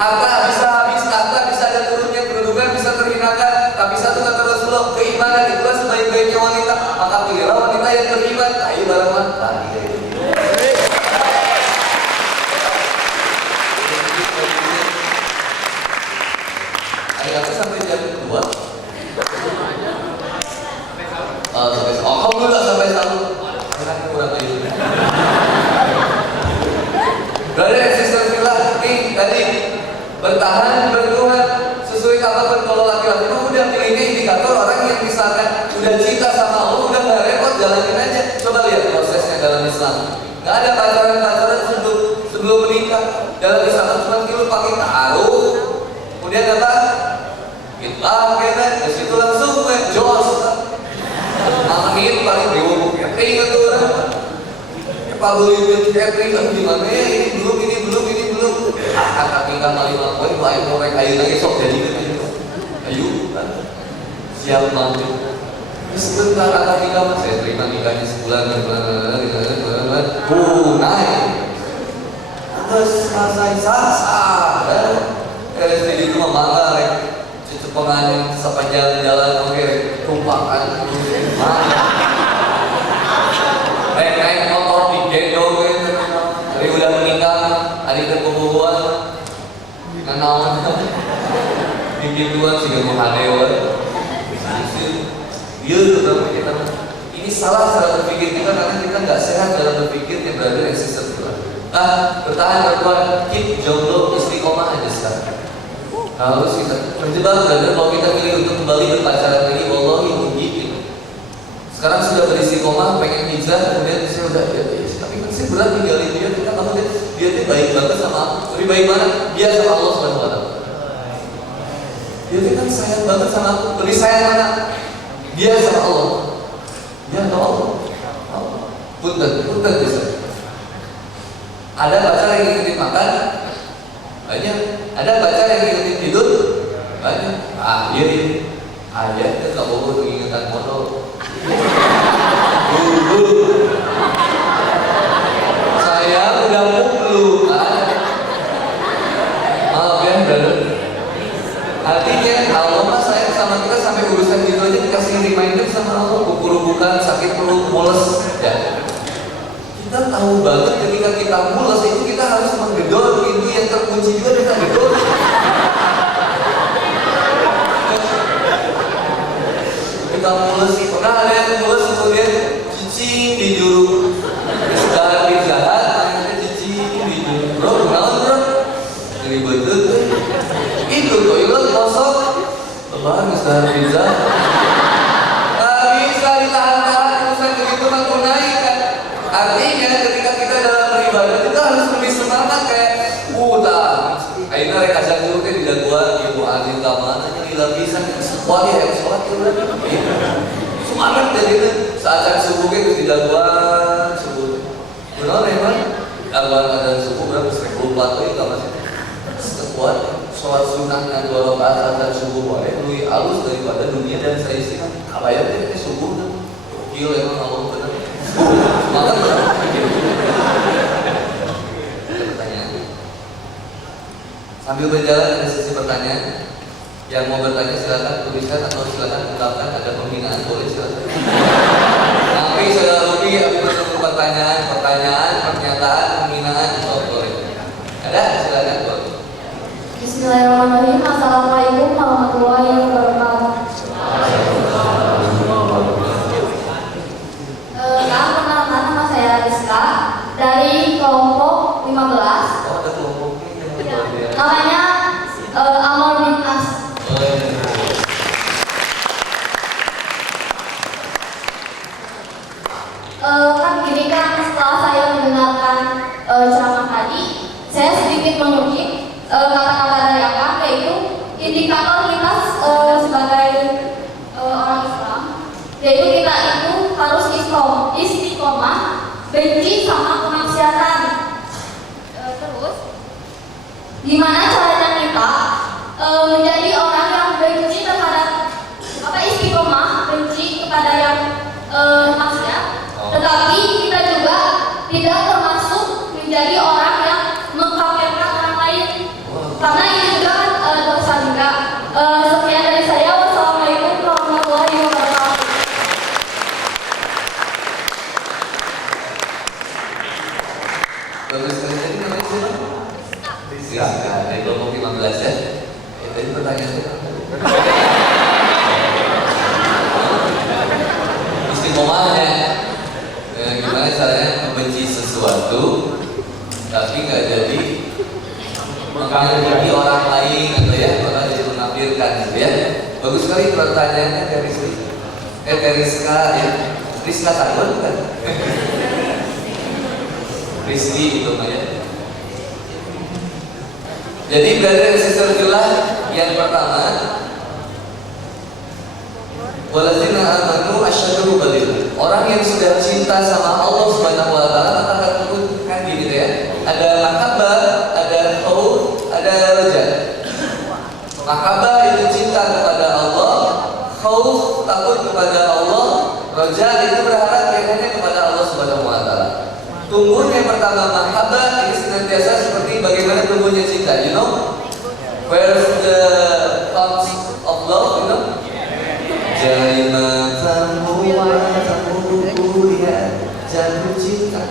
harta bisa habis, harta bisa ada turunnya, kedudukan bisa terhinakan. Tapi satu kata Rasulullah, keimanan itulah sebaik-baiknya wanita. Maka pilihlah wanita yang beriman. Ayo bareng mantap. Ayo aku sampai jam 2. Alhamdulillah sampai 1. Enak kurang aja. Brother and sister fillah, nih tadi bertahan, bertuhan, sesuai apapun. Kalau laki-laki mah udah pilihnya indikator orang yang misalkan udah cinta sama Allah, udah gak repot, jalanin aja. Coba lihat prosesnya dalam Islam. Gak ada pacaran sebelum menikah. Dalam Islam cuma kita pakai ta'aruf, kemudian apa? Kita kena, terus itu langsung jos. Amin paling bingung, ingat tuh orang. Pak Boy catering gimana ya? Ini belum. Kata kita kalimat poin, lain korek ayu lagi sok jadi ayu, siap nanti. Sebentar kata kita mas, saya terima nikahnya sebulan, naik. Terus selesai sah, jadi cuma mangga, cucu pengantin sepanjang jalan oke, tumpakan, naik motor di gendong, dari udah menikah. Adik terboboan, nanawan, bikin dua sih mau hadewan. Dia tuh kita Ini salah cara berpikir kita karena kita nggak sehat dalam berpikir yang brother and sister kita. Bertahan berkuat, keep jomblo istiqomah aja sekarang. Harus kita terjebak brother kalau kita pilih untuk kembali berpacaran lagi, wallahi rugi gitu. Sekarang sudah beristiqomah, pengen hijrah, kemudian saya udah tapi kan saya berat tinggalin dia, kita kamu dia tuh baik banget sama aku. Lebih baik mana? Dia sama Allah Subhanahu wa taala. Dia tuh kan sayang banget sama aku. Lebih sayang mana? Dia sama Allah. Dia sama Allah. Punten bisa. Ada pacar yang ngikutin makan, banyak. Ada pacar yang ngikutin tidur, banyak. Iya. Aja itu kamu butuh ingatan modal. Saya udah mulu. Maaf ya, brother. Artinya Allah mah sayang sama kita sampai urusan gitu aja dikasih reminder sama Allah. Bukan sakit perut, mules, ya. Kita tahu banget ketika kita mules itu kita harus menggedor pintu yang terkunci juga kita gedor. Kita mules, pernah ada yang mules kemudian cicing di juru dari jahat, akhirnya cicing di juru. Bro, jadi betul itu toilet kosong, lebaran Ustaz Riza. Bisa ditahan-tahan urusan begitu mampu naik kan. Artinya ketika kita dalam beribadah kita harus lebih semangat kayak akhirnya rek ajak dulu kan tidak gua ibu azim kamana nya lapisan sekolah ya sholat itu semangat jadi saat subuh itu tidak gua subuh benar memang agak ada subuh berapa 14 itu apa sih sekuat sholat sunnahnya 2 rakaat dan subuh boleh lebih halus daripada dunia dan saya istilah apa ya ini subuh kan gila emang Allah benar semangat sambil berjalan ada sesi pertanyaan. Yang mau bertanya silakan tuliskan atau silakan ungkapkan. Ada pembinaan boleh silakan. Nanti saudara Ruby aku menunggu pertanyaan, pernyataan, pembinaan atau boleh. Ada silakan boleh. Bismillahirrahmanirrahim. Assalamualaikum warahmatullahi wabarakatuh. Perkenalkan nama saya Rizka dari kelompok 15. Oh ada kelompoknya. Namanya Amor bin As. Kan gini kan setelah saya mendengarkan ceramah tadi, saya sedikit mengutip kata-kata dari Akang, yaitu indikator kita sebagai orang Islam, yaitu kita itu harus istiqomah, benci sama kemaksiatan. Terus gimana caranya kita menjadi orang yang benci terhadap istiqomah, benci kepada yang maksiat, tetapi kita juga tidak termasuk menjadi orang yang mengkafirkan orang lain, karena ini juga dosa juga. Sekian dari saya. Wassalamualaikum warahmatullahi wabarakatuh. Bagus sekali tadi namanya siapa? Rizka dari kelompok 15 ya. Tadi pertanyaannya istiqomahnya gimana caranya membenci sesuatu tapi nggak jadi mengkafirkan orang lain atau ya malah jadi mengkafirkan gitu ya. Bagus sekali pertanyaannya dari Rizka ya. Rizka Taiwan bukan? Rizki itu namanya. Jadi brother sister jelas yang pertama waladzina amanu asyaddu billah. Orang yang sudah cinta sama Allah Subhanahu wa taala maka akan kan gini ya. Ada mahabbah, ada khauf, ada raja. Mahabbah itu cinta kepada Allah, khauf takut kepada Allah, raja itu berharap hanya kepada Allah Subhanahu wa taala. Tumbuhnya pertama mahabbah ini senantiasa seperti bagaimana tumbuhnya cinta, you know? Where's the thoughts of love, you know? Jaimatamu ya jatuh cinta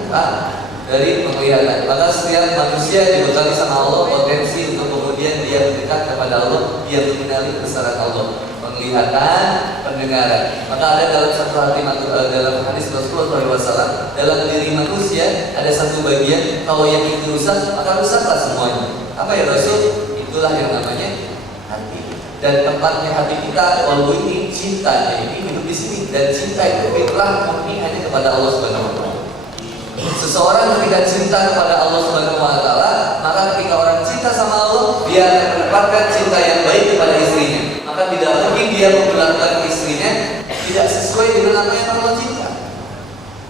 dari penglihatan. Maka setiap manusia dibekali sama Allah potensi untuk kemudian dia dekat kepada Allah, dia mengenali kebesaran Allah. penglihatan, pendengaran. Maka ada dalam satu dalam hadis Rasulullah SAW, dalam diri manusia ada satu bagian, kalau yang itu rusak, maka rusaklah semuanya. Apa ya Rasul? Itulah yang namanya hati. Dan tempatnya hati kita, kalau ini cinta, jadi hidup di sini. Dan cinta itu fitrah murni hanya kepada Allah Subhanahu Wa Taala. Seseorang ketika cinta kepada Allah Subhanahu Wa Taala, maka ketika orang cinta sama Allah, dia akan mendapatkan cinta yang baik kepada istrinya. Maka tidak mungkin dia memperlakukan istrinya tidak sesuai dengan apa yang Allah cinta.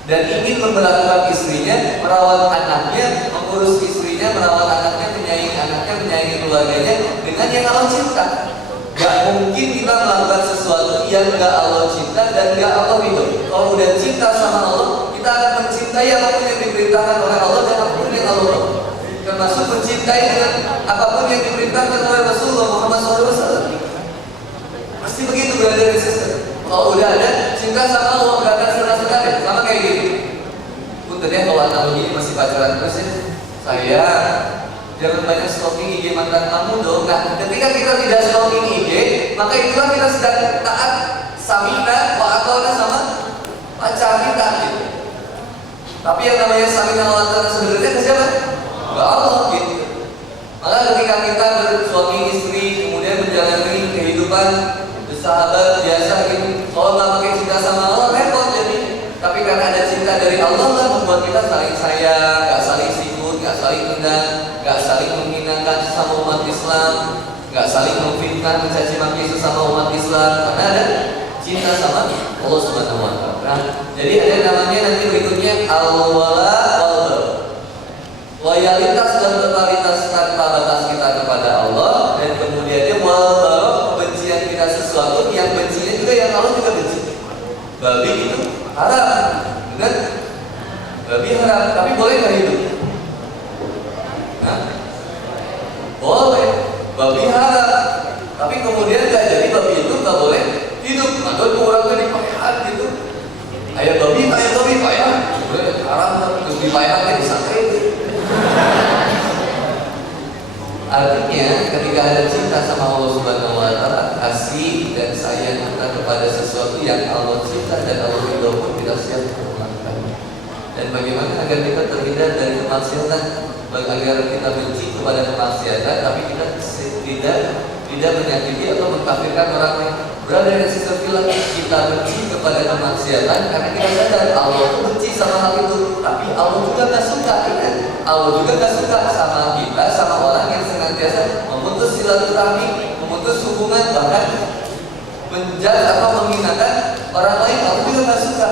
Dan ingin memperlakukan istrinya, merawat anaknya, mengurus istrinya, merawat anaknya, menyayangi keluarganya dengan yang Allah cinta. Gak mungkin kita melakukan sesuatu yang gak Allah cinta dan gak Allah ridho. Kalau udah cinta sama Allah, kita akan mencintai apapun yang diperintahkan oleh Allah dan apapun yang Allah mau. Termasuk mencintai dengan apapun yang diperintahkan oleh Rasulullah Muhammad SAW. Pasti begitu brother dan sister. Kalau udah ada cinta sama Allah, gak akan senang-senang. Sama kayak gitu. Punten ya, kalau analogi masih pacaran terus ya. Saya jangan banyak stalking IG mantan kamu dong. Nah, ketika kita tidak stalking IG, maka itulah kita sedang taat samina wa atona sama pacar kita gitu. Tapi yang namanya samina wa atona sebenarnya ke siapa? Ke Allah gitu. Maka ketika kita bersuami istri, kemudian menjalani kehidupan bersahabat biasa gitu, kalau nggak pakai cinta sama Allah repot jadi. Tapi karena ada cinta dari Allah lah membuat kita saling sayang, nggak saling sikut, nggak saling tendang, nggak saling menghinakan sesama umat Islam, nggak saling memfitnah, mencaci maki sesama umat Islam, karena ada cinta sama Allah Subhanahu Wa Taala. Nah, jadi ada namanya nanti berikutnya al-wala wal loyalitas dan totalitas tanpa batas kita kepada Allah, dan kemudiannya wal kebencian kita sesuatu yang bencinya juga yang Allah juga benci. Babi itu haram, benar? Babi haram, tapi boleh nggak hidup? Hah? Boleh, babi haram, tapi kemudian nggak jadi babi itu nggak boleh hidup. Atau orangnya dipayahan gitu. Ayah babi payah, boleh haram, terus dipayahkan disangkai. Artinya ketika ada cinta sama Allah Subhanahu Wa Taala, kasih dan sayang kita kepada sesuatu yang Allah cinta dan Allah ridho pun kita siap untuk melakukannya. Dan bagaimana agar kita terhindar dari kemaksiatan, agar kita benci kepada kemaksiatan, tapi kita tidak menyakiti atau mengkafirkan orang lain. Brother dan sister bilang kita benci kepada kemaksiatan karena kita sadar Allah benci sama hal itu, tapi Allah juga nggak suka, kan? Allah juga nggak suka sama kita, sama orang yang senantiasa memutus silaturahmi, memutus hubungan, bahkan menjudge atau menghinakan orang lain. Allah juga nggak suka.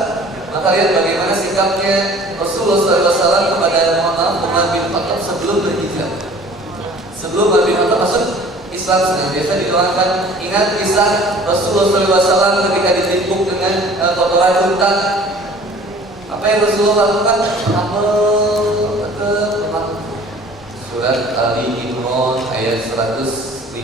Maka lihat bagaimana sikapnya Rasulullah SAW kepada Umar bin Khattab sebelum berhijrah. Sebelum Umar bin Khattab masuk Islam, senantiasa didoakan. Ingat kisah Rasulullah SAW ketika ditimpuk dengan kotoran unta. Apa yang Rasulullah lakukan? Surat Al-Imran ayat 159.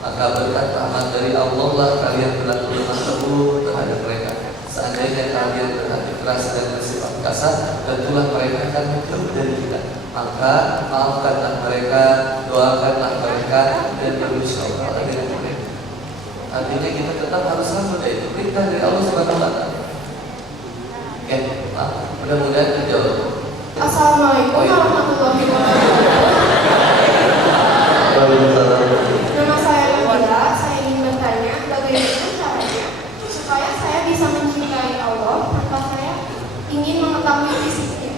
Maka berkat rahmat dari Allah lah kalian berlaku lemah lembut terhadap mereka. Seandainya kalian berhati keras dan bersifat kasar, tentulah mereka akan menjauh dari kita. Maka maafkanlah mereka, doakanlah mereka, dan bermusyawarah dengan mereka. Artinya kita tetap harus sambut itu perintah dari Allah Subhanahu Wa Taala. Oke, mudah-mudahan terjawab. Assalamualaikum warahmatullahi wabarakatuh. Nama saya Nabila. Saya ingin bertanya, bagaimana caranya supaya saya bisa mencintai Allah tanpa saya ingin mengetahui fisiknya.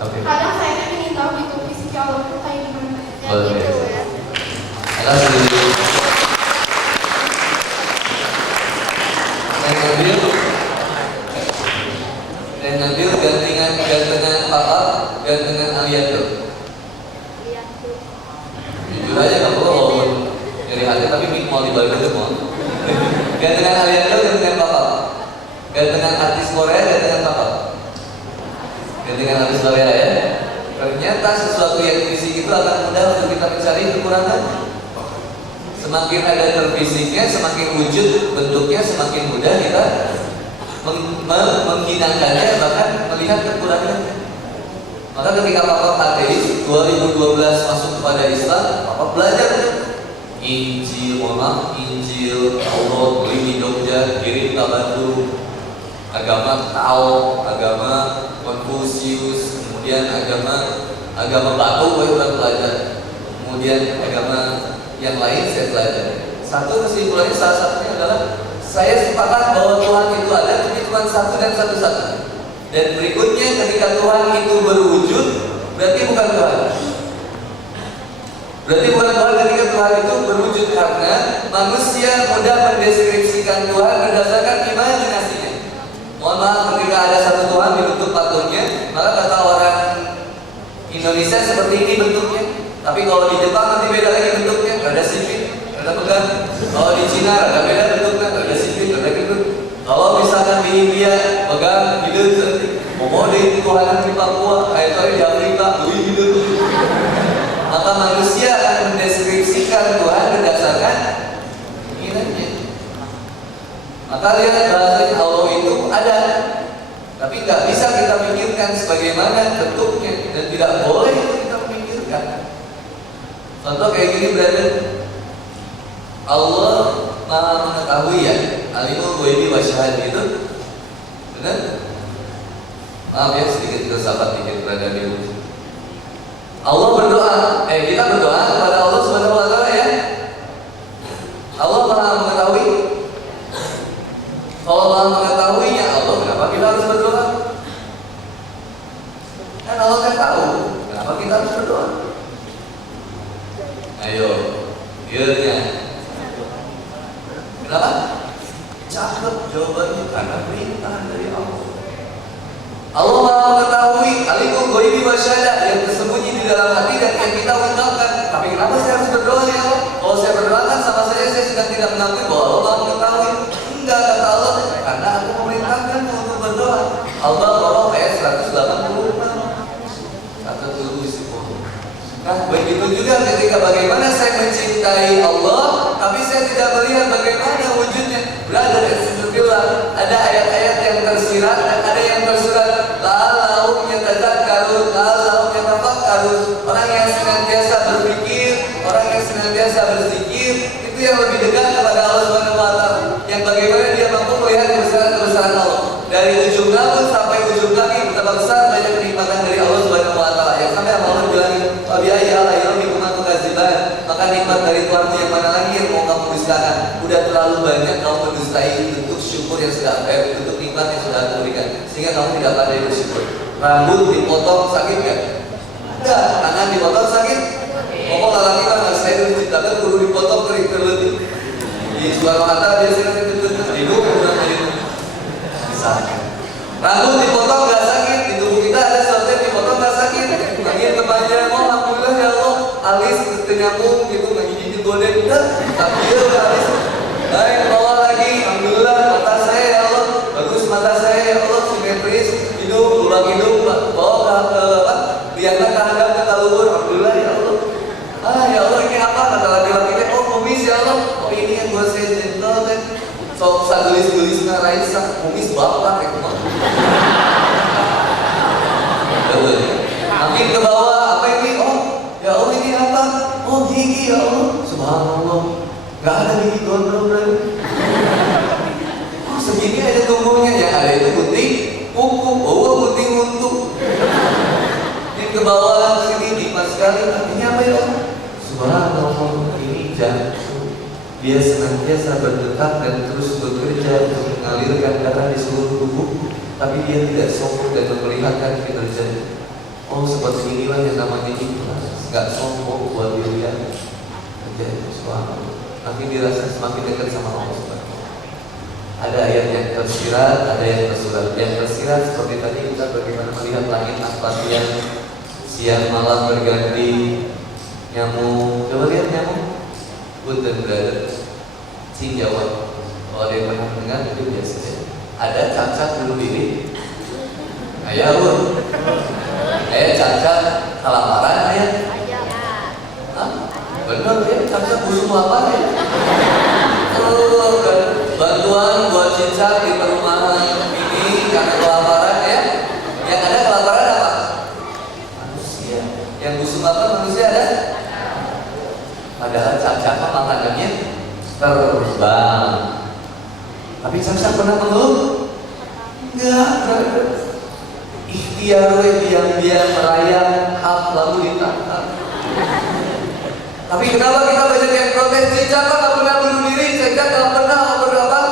Kadang saya ingin tahu gitu fisik Allah itu kayak gimana. Gitu ya. Dan ngambil gantengan papa, gantengan aliatur. Jujur aja kamu walaupun dari hati tapi mau dibalik semua. Gantengan aliatur, gantengan papa, gantengan artis Korea, gantengan papa, gantengan artis Korea ya. Ternyata sesuatu yang fisik itu akan mudah untuk kita mencari kekurangan. Semakin ada terfisiknya, semakin wujud bentuknya, semakin mudah kita menghinakannya, bahkan melihat kekurangannya. Maka ketika Papa ateis 2012 masuk kepada Islam, Papa belajar Injil Allah beli di Jogja, kirim ke Bandung. Agama Tao, agama Konfusius, kemudian agama Batu saya udah belajar, kemudian agama yang lain saya belajar. Satu kesimpulannya salah satunya adalah saya sepakat bahwa Tuhan itu ada, tapi cuma satu dan satu-satu. Dan berikutnya ketika Tuhan itu berwujud, berarti bukan Tuhan. Berarti bukan Tuhan ketika Tuhan itu berwujud, karena manusia mudah mendeskripsikan Tuhan berdasarkan imajinasinya. Mohon maaf, ketika ada satu Tuhan dibentuk patungnya, maka kata orang Indonesia seperti ini bentuknya. Tapi kalau di Jepang nanti beda lagi bentuknya, ada sipit, ada pegang. Kalau di Cina ada beda bentuknya, ada sipit, ada gitu. Kalau misalkan di India pegang gitu, mau di Tuhan di Papua, di Afrika, gitu. Maka manusia akan mendeskripsikan Tuhan berdasarkan keinginannya. Maka lihat bahasanya Allah itu ada, tapi nggak bisa kita pikirkan sebagaimana bentuknya, dan tidak boleh kita memikirkan. Contoh kayak gini, brother. Allah Maha mengetahui ya, alimul ghaibi wa syahadati itu, benar? Maaf ya, sedikit filsafat dikit, brother dulu. Allah berdoa, kita berdoa kepada Allah Subhanahu wa taala ya. Allah Maha mengetahui. Kalau Allah mengetahui ya Allah, kenapa kita harus berdoa? Kan Allah kan tahu, kenapa kita harus berdoa? Ayo, biarnya. Kenapa? Cakep jawabannya, karena perintah dari Allah. Allah Maha mengetahui, alimul ghaibi wa syahada, yang tersembunyi di dalam hati dan yang kita ungkapkan. Tapi kenapa saya harus berdoa ya Allah? Kalau saya berdoa kan sama saja saya sedang tidak mengakui bahwa Allah Maha mengetahui. Enggak, kata Allah, karena aku memerintahkan untuk berdoa. Al-Baqarah ayat 186. Kata tulis. Nah, begitu juga ketika bagaimana saya mencintai Allah, tapi saya tidak melihat bagaimana wujudnya. Brother and sister bilang, ada ayat-ayat yang tersirat dan ada yang tersurat. La'allahum yatadzakkarun, la'allahum yatafakkarun. Orang yang senantiasa berpikir, orang yang senantiasa berzikir, itu yang lebih dekat kepada Allah Subhanahu wa taala. Yang bagaimana dia mampu melihat kebesaran-kebesaran Allah. Dari ujung rambut sampai ujung kaki, betapa besar banyak kenikmatan dari Allah Subhanahu wa taala. Yang sampai Allah bilang, "Wabillahi ala yaumikum tukadziban." Maka nikmat dari Tuhan yang mana lagi yang mau kamu dustakan? Udah terlalu banyak kamu mendustai bentuk syukur yang sudah bentuk nikmat yang sudah aku berikan, sehingga kamu tidak pandai bersyukur. Rambut dipotong sakit gak? Ada. Tangan dipotong sakit? Ngomong lelaki kan harus saya diciptakan kudu dipotong kering terlebih. Di Soekarno Hatta biasanya hidup udah hidup. Rambut dipotong gak sakit, di tubuh kita ada sesuatu yang dipotong gak sakit. Makin kepanjang, oh alhamdulillah ya Allah, alis ternyambung gitu, ngigit godek, tapi ya alis. Baik, bawah lagi, alhamdulillah mata saya ya Allah, bagus mata saya ya Allah, simetris, hidung, lubang hidung, bawa ke apa? Lihatlah ke hadap ke talubur, alhamdulillah ya Allah. Ya Allah ini apa? Kata laki-lakinya, oh kumis ya Allah, oh ini yang buat saya gentle kan. Sok sagelis-gelis na Raisa, kumis bapak kayak kemana? Makin ke bawah, apa ini? Oh, ya Allah ini apa? Oh gigi ya Allah, subhanallah. Gak ada gigi gondrong berarti. Oh segini aja tumbuhnya, yang ada itu putih, kuku, putih untuk. Ini ke bawah sini nikmat sekali. Ini apa ya? Subhanallah, ini jantung. Dia senantiasa berdetak dan terus bekerja untuk mengalirkan darah di seluruh tubuh, tapi dia tidak sombong dan memperlihatkan kinerjanya. Oh seperti inilah yang namanya ikhlas, nggak sombong buat dirinya. Jadi makin dirasa semakin dekat sama Allah Subhanahu. Ada ayat yang tersirat, ada yang tersurat. Yang tersirat seperti tadi kita bagaimana melihat langit aspasian, siang malam berganti, nyamuk. Coba lihat nyamuk. Punten brother, sing jawab. Kalau dia pernah dengar itu biasa. Ada cacat dulu diri. Ayah lu, ayah cacat kelaparan ya. Benar ya, cacat busuk apa ya? Bantuan buat cincang di perumahan ini karena kelaparan ya. Yang ada kelaparan apa? Manusia. Yang busuk apa manusia ada? Padahal cacat makanannya terbang. Tapi Caca pernah mengeluh? Enggak. Ikhtiar diam-diam merayap hak lalu ditangkap. Tapi kenapa kita banyak yang protes? Caca nggak pernah bunuh diri, Caca nggak pernah berapa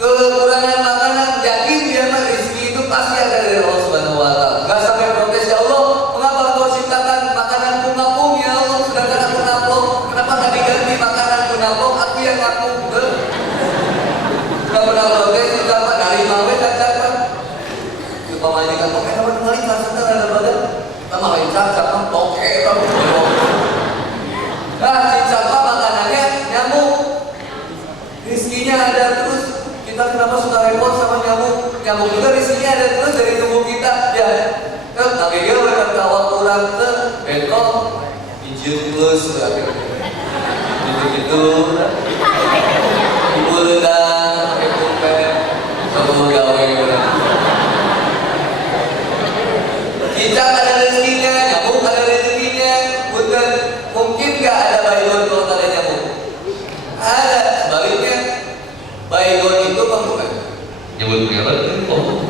kekurangan makanan. Yakin dia mah rezeki itu pasti ada dari Allah Subhanahu Wa Taala. Gak sampai protes, ya Allah, mengapa Engkau ciptakan makanan pungapung ya Allah, sedangkan aku nampung. Kenapa nggak diganti makanan pungapung? Aku yang nampung. Gak pernah protes, Caca mah dari mawe Caca mah. Pamanya kan toke apa kali rasanya ada badan. Kita malah Caca kan toke kamu. Nah, si Caca makanannya nyamuk. Rizkinya ada terus. Kita kenapa suka repot sama nyamuk? Nyamuk juga rizkinya ada terus dari tubuh kita. Ya, kan tapi dia berkata kurang ke betok, hijau plus, gitu-gitu. Ibu ledang, pakai pulpen, sama gawe gitu. Cicak ada rezekinya, nyamuk ada rezekinya. Bukan mungkin nggak ada baygon kalau tak ada nyamuk. Ada, sebaliknya baygon itu bukan Nyebut merek, oh.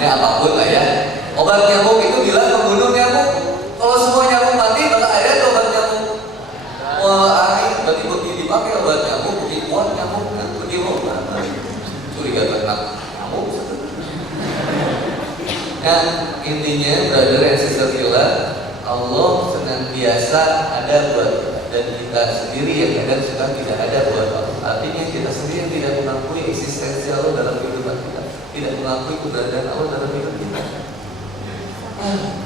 ya apapun lah ya. Obat nyamuk itu bilang membunuh nyamuk. Kalau semua nyamuk mati maka ada obat nyamuk. Wah, berarti bukti dipakai obat nyamuk, bukti kuat nyamuk kan bukti obat. Curiga ternak nyamuk. Nah, intinya brother and sister Villa, Allah senantiasa ada buat kita, dan kita sendiri yang kadang suka tidak ada buat Allah. Artinya kita sendiri yang tidak mengakui eksistensi Allah dalam kehidupan kita, tidak mengakui keberadaan Allah dalam hidup kita.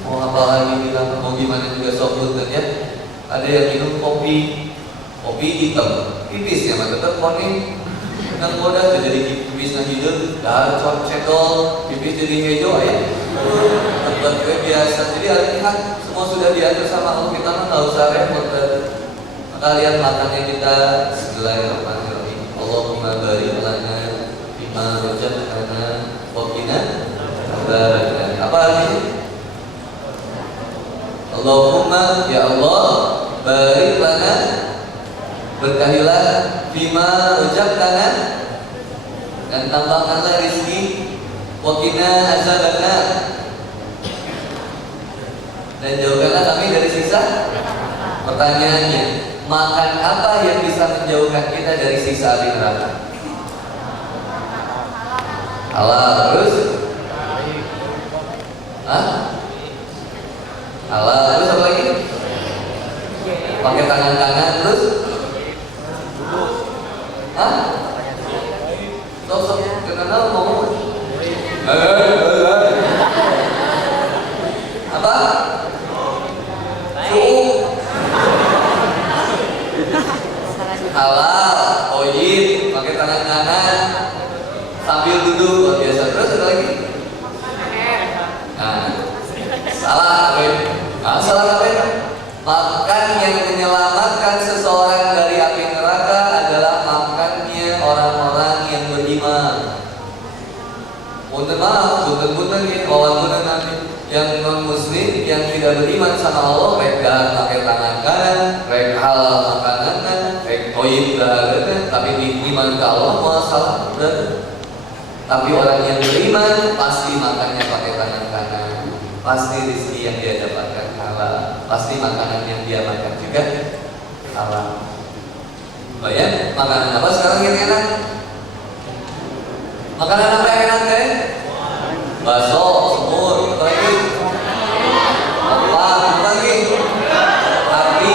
Mau apa lagi bilang, mau gimana juga sok ya. Ada yang minum kopi hitam, tipis ya, mah tetap kuning. Nang moda jadi tipis nang hidup, dah cendol, tipis jadi hijau ya. Tempat biasa. Jadi artinya semua sudah diatur sama Allah, kita mah nggak usah repot. Maka lihat makannya kita. Bismillahirrahmanirrahim. Allahumma barik lana bima razaqtana wa qina adzabannar. Apa artinya? Allahumma, ya Allah, barik lana, berkahilah bima razaqtana, dan tambahkanlah rezeki, wa qina adzabannar, dan jauhkanlah kami dari siksa. Pertanyaannya, makan apa yang bisa menjauhkan kita dari siksa api neraka? Halal. Terus? Hah? Halal. Terus apa lagi? Pakai tangan kanan. Terus? Hah? Sok kenal ngomong. Apa? Halal, toyib, pakai tangan kanan, sambil duduk, luar biasa. Terus ada lagi? Nah, salah, salah apa? Makan yang menyelamatkan seseorang dari api neraka adalah makannya orang-orang yang beriman. Punten maaf, punten ini kawan nanti yang non muslim yang tidak beriman sama Allah, mereka pakai tangan kanan, mereka halal makanan, toyib berada, tapi beriman ke Allah masalah berat. Tapi orang yang beriman pasti makannya pakai tangan kanan, pasti rezeki yang dia dapatkan halal, pasti makanan yang dia makan juga halal. Oh ya, makanan apa sekarang yang enak? Makanan apa yang enak deh? Bakso, semur, apa lagi? Apa lagi? Tapi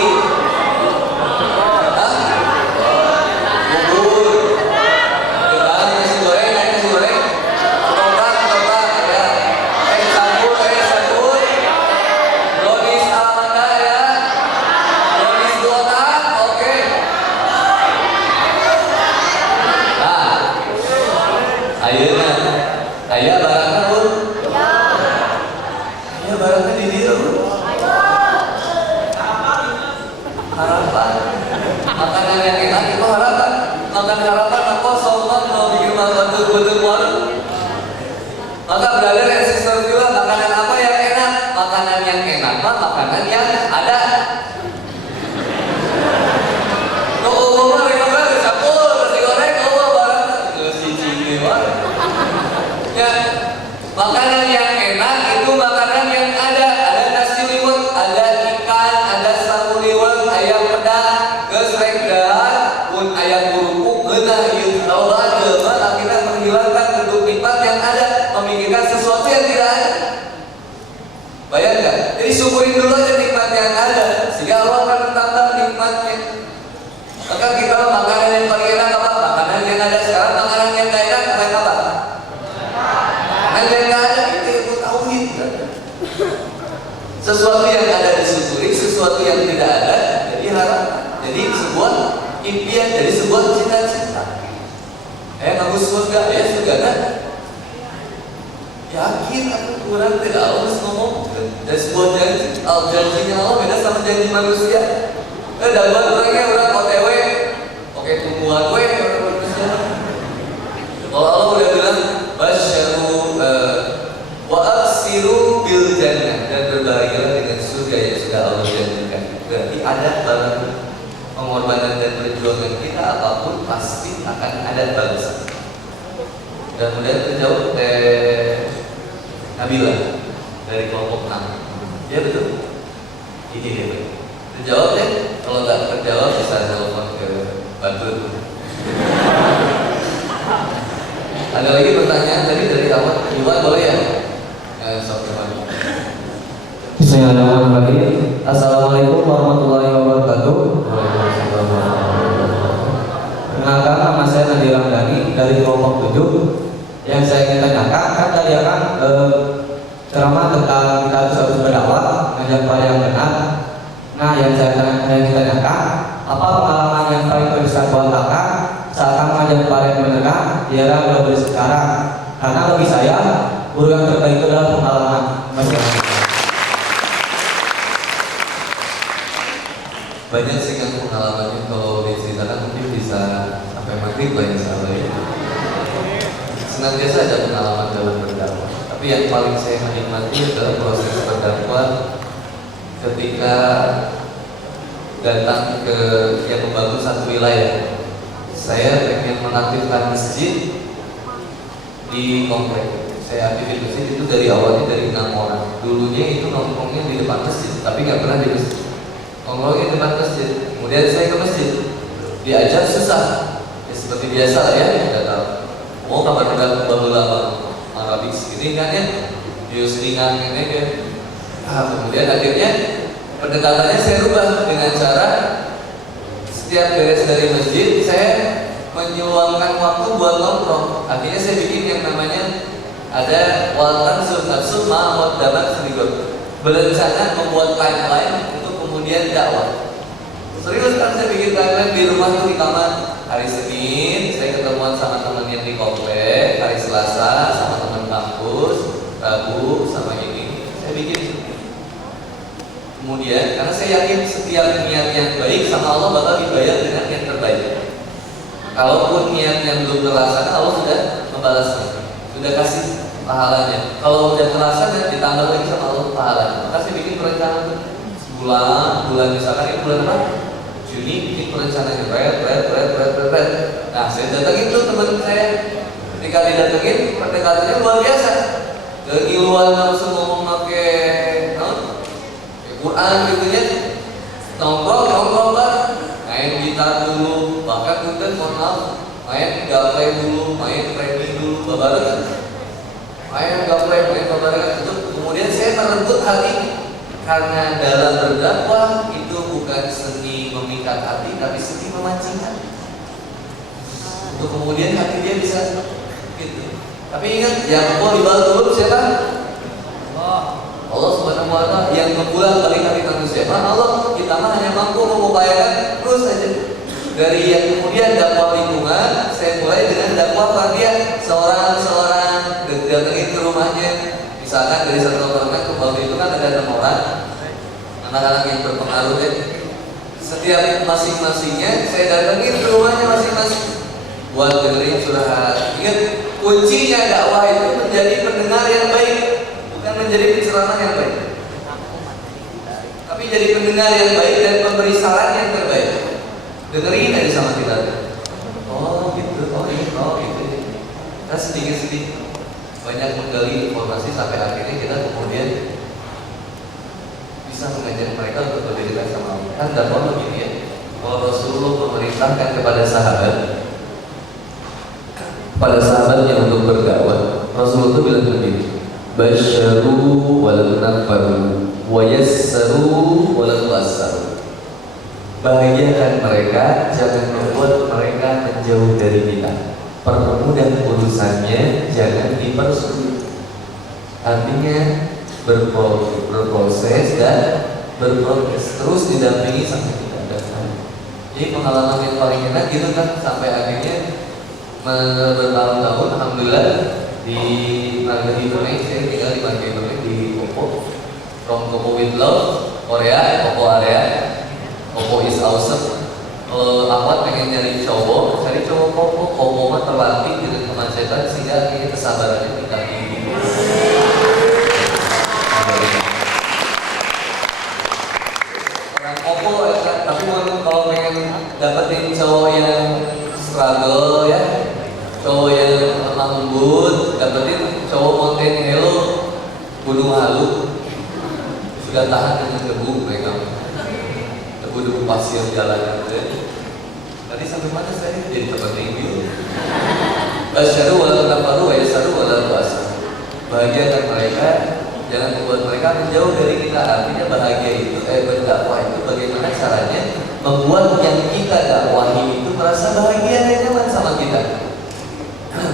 maka brother and sister juga, makanan apa yang enak? Makanan yang enak mah makanan yang ada. Ya, makanan yang enak itu makanan yang ada nasi liwet, ada ikan, ada sagu liwet, ayam pedang, gesrekdaan, pun ayam buruk, ngeunah ieu Allah jelema akhirnya menghilangkan bentuk nikmat yang ada, memikirkan sesuatu yang tidak ada. Bayang nggak? Jadi syukurin dulu aja nikmat yang ada, sehingga Allah akan menambah nikmatnya. Maka kita makanan yang paling enak apa? Makanan yang ada sekarang, makanan yang tidak enak apa? Makanan yang tidak ada itu ilmu tauhid. Sesuatu yang ada disyukuri, sesuatu yang tidak ada jadi harapan, jadi sebuah impian, jadi sebuah cita-cita. Ngaku surga, ya surga kan? Yakin aku kurang tidak harus ngomong dan sebuah janji, janjinya Allah beda sama janji manusia. Dapat orangnya orang OTW, oke tungguan gue orang manusia. Kalau Allah udah bilang basyaru wa absiru bil jannah, dan berbahagialah dengan surga yang sudah Allah janjikan. Berarti ada barang pengorbanan dan perjuangan kita apapun pasti akan ada balasan. Dan kemudian terjawab Nabila dari kelompok 6. Ya betul. Ini dia. Terjawab ya. Kalau nggak terjawab bisa telepon ke Bantul. Ada lagi pertanyaan tadi dari awal. Iwan boleh ya? Bismillahirrahmanirrahim. Assalamualaikum warahmatullahi wabarakatuh. Perkenalkan, nama saya Nadi Ramdhani dari kelompok 7. Yang saya ingin tanyakan, kan tadi akan ceramah tentang kita harus berdakwah, ngajak pada yang benar. Nah, yang saya ingin tanyakan, apa pengalaman yang paling berkesan buat kakak saat mengajak pada yang benar di era global sekarang? Karena bagi saya, guru yang terbaik itu adalah pengalaman. Banyak sih kan pengalamannya, kalau diceritakan mungkin bisa sampai maghrib banyak salah ya. Senantiasa ada pengalaman dalam berdakwah, tapi yang paling saya menikmati adalah proses berdakwah ketika datang ke yang membangun satu wilayah. Saya pengen mengaktifkan masjid di komplek. Saya aktifin masjid itu dari awalnya dari 6 orang. Dulunya itu nongkrongnya di depan masjid, tapi nggak pernah di masjid. Nongkrongnya di depan masjid. Kemudian saya ke masjid, diajar susah. Ya seperti biasa lah ya, nggak tahu. Mau kabar bahula Arabik ini kan ya, Yuslingan ini kan. Kemudian akhirnya pendekatannya saya rubah dengan cara setiap beres dari masjid saya menyuangkan waktu buat nongkrong. Akhirnya saya bikin yang namanya ada waltan sunatsu ma'amud damat serigot, berencana membuat timeline untuk kemudian dakwah. Serius kan saya bikin timeline di rumah tuh di kamar. Hari Senin saya ketemuan sama teman yang di komplek, hari Selasa sama teman kampus, Rabu sama ini saya bikin. Kemudian karena saya yakin setiap niat yang baik sama Allah bakal dibayar dengan yang terbaik. Kalaupun niat yang belum terlaksana, Allah sudah membalasnya, sudah kasih pahalanya. Kalau sudah terlaksana ditambah lagi sama Allah pahalanya. Maka saya bikin perencanaan bulan misalkan ini bulan apa? Juni, bikin perencanaan red. Nah, saya datangin tuh teman saya. Ketika didatengin, pendekatannya luar biasa. Kegiluan langsung ngomong pakai Quran gitu ya. Nongkrong kan, main gitar dulu, bahkan mungkin mohon maaf, main gaplay dulu, main training dulu, babarengan. Main gaplay, main babarengan itu. Kemudian saya merebut hal ini. Karena dalam berdakwah itu bukan seni memikat hati, tapi seni memancing hati. Untuk kemudian hati dia bisa gitu. Tapi ingat, yang mau dibalas dulu siapa? Allah Subhanahu wa Ta'ala yang membulat balik hati manusia. Allah, kita mah hanya mampu mengupayakan terus saja. Dari yang kemudian dakwah lingkungan, saya mulai dengan dakwah fardiyah, seorang datangin ke rumahnya. Misalkan dari satu apartemen ke bawah itu kan ada 6 orang anak-anak yang berpengaruh ya. Setiap masing-masingnya saya datangin ke rumahnya masing-masing buat dengerin curhat. Ingat, kuncinya dakwah itu menjadi pendengar yang baik, bukan menjadi penceramah yang baik, tapi jadi pendengar yang baik dan memberi saran yang terbaik. Dengerin aja sama kita. Oh gitu, oh ini, oh gitu. Kita sedikit-sedikit banyak menggali informasi sampai akhirnya kita kemudian bisa mengajak mereka untuk lebih dekat sama Allah. Kan dakwah begini ya, kalau Rasulullah memerintahkan kepada sahabatnya untuk berdakwah, Rasulullah itu bilang begini, basyaru wal nafaru wa yassaru wal tuassaru. Bahagiakan mereka, jangan membuat mereka menjauh dari kita. Permudah urusannya, jangan dipersulit. Artinya berproses dan berprogres, terus didampingi sampai kita datang. Jadi pengalaman yang paling enak gitu kan, sampai akhirnya bertahun-tahun, alhamdulillah di Marga Hidone, saya tinggal di Marga Hidone di Kopo, from Kopo with Love, Korea, Kopo area. Kopo is awesome. Awal pengen cari cowok Kopo mah terlatih dengan kemacetan sehingga akhirnya kesabarannya kita tinggi. Orang Kopo ya, tapi kalau pengen dapetin cowok yang struggle ya, cowok yang lemah lembut, dapetin cowok mountain hello, gunung halu, sudah tahan dengan debu mereka. Debu pasir jalan gitu ya. Tadi sampai mana saya? Jadi tempat review. Basyaru wala nafaru wa yasaru wala tuasa. Bahagiakan mereka, jangan membuat mereka menjauh dari kita. Artinya bahagia itu, berdakwah itu bagaimana caranya membuat yang kita dakwahi itu merasa bahagia dan nyaman sama kita.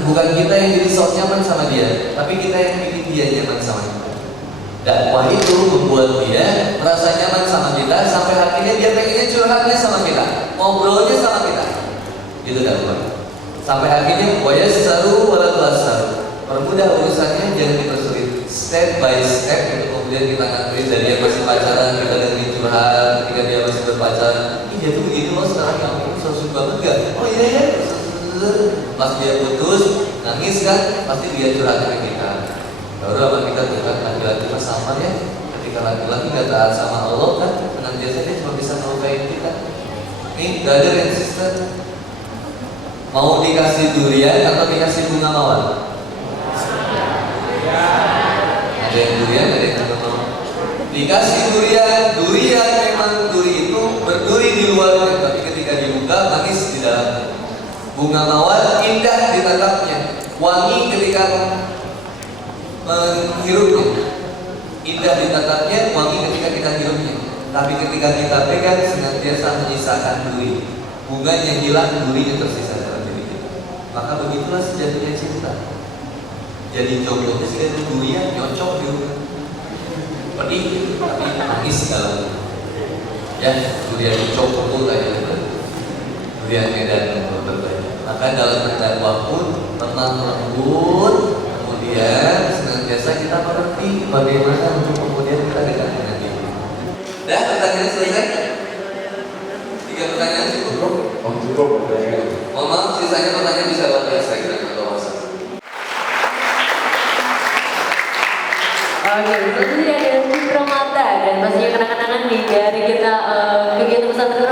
Bukan kita yang jadi sok nyaman sama dia, tapi kita yang bikin dia nyaman sama kita. Dakwah itu membuat dia merasa nyaman sama kita sampai akhirnya dia pengennya curhatnya sama kita, ngobrolnya sama kita. Itu dakwah. Sampai akhirnya wayassaru wala tuassaru. Permudah urusannya, jangan dipersulit. Step by step itu kemudian kita nganterin dari dia masih pacaran, kita dengan curhat, ketika dia masih berpacaran. Ih dia tuh begini loh sekarang, kamu suka banget gak? Oh iya ya. Pas dia putus, nangis kan, pasti dia curhatnya ke kita. Baru apa kita bukan laki-laki mas sama ya. Ketika laki-laki gak taat sama Allah kan, senantiasa dia cuma bisa melukai kita. Nih, brother and sister, mau dikasih durian atau dikasih bunga mawar? Ada yang durian, ada yang bunga mawar. Dikasih durian memang duri itu berduri di luarnya, tapi ketika dibuka manis di dalamnya. Bunga mawar indah ditatapnya, wangi ketika menghirupnya, indah ditatapnya, wangi ketika kita hirupnya. Tapi ketika kita pegang senantiasa menyisakan duri. Bunganya hilang, durinya tersisa dalam diri kita. Maka begitulah sejatinya cinta. Jadi jodohnya sih itu durian nyocok juga. Pedih, tapi manis dalam. Ya, durian nyocok betul kayak gitu. Durian medan berbeda. Maka dalam berdakwah pun lemah lembut. Kemudian senantiasa kita mengerti bagaimana untuk kemudian kita dekat dengan dia. Dah, pertanyaan selesai? 3 pertanyaan cukup? Oh, cukup pertanyaan. Mohon maaf, sisanya pertanyaan bisa lewat saya kira atau WhatsApp. Oke, selanjutnya ada Cipro Mata dan pastinya kenang-kenangan nih dari kita kegiatan pesantren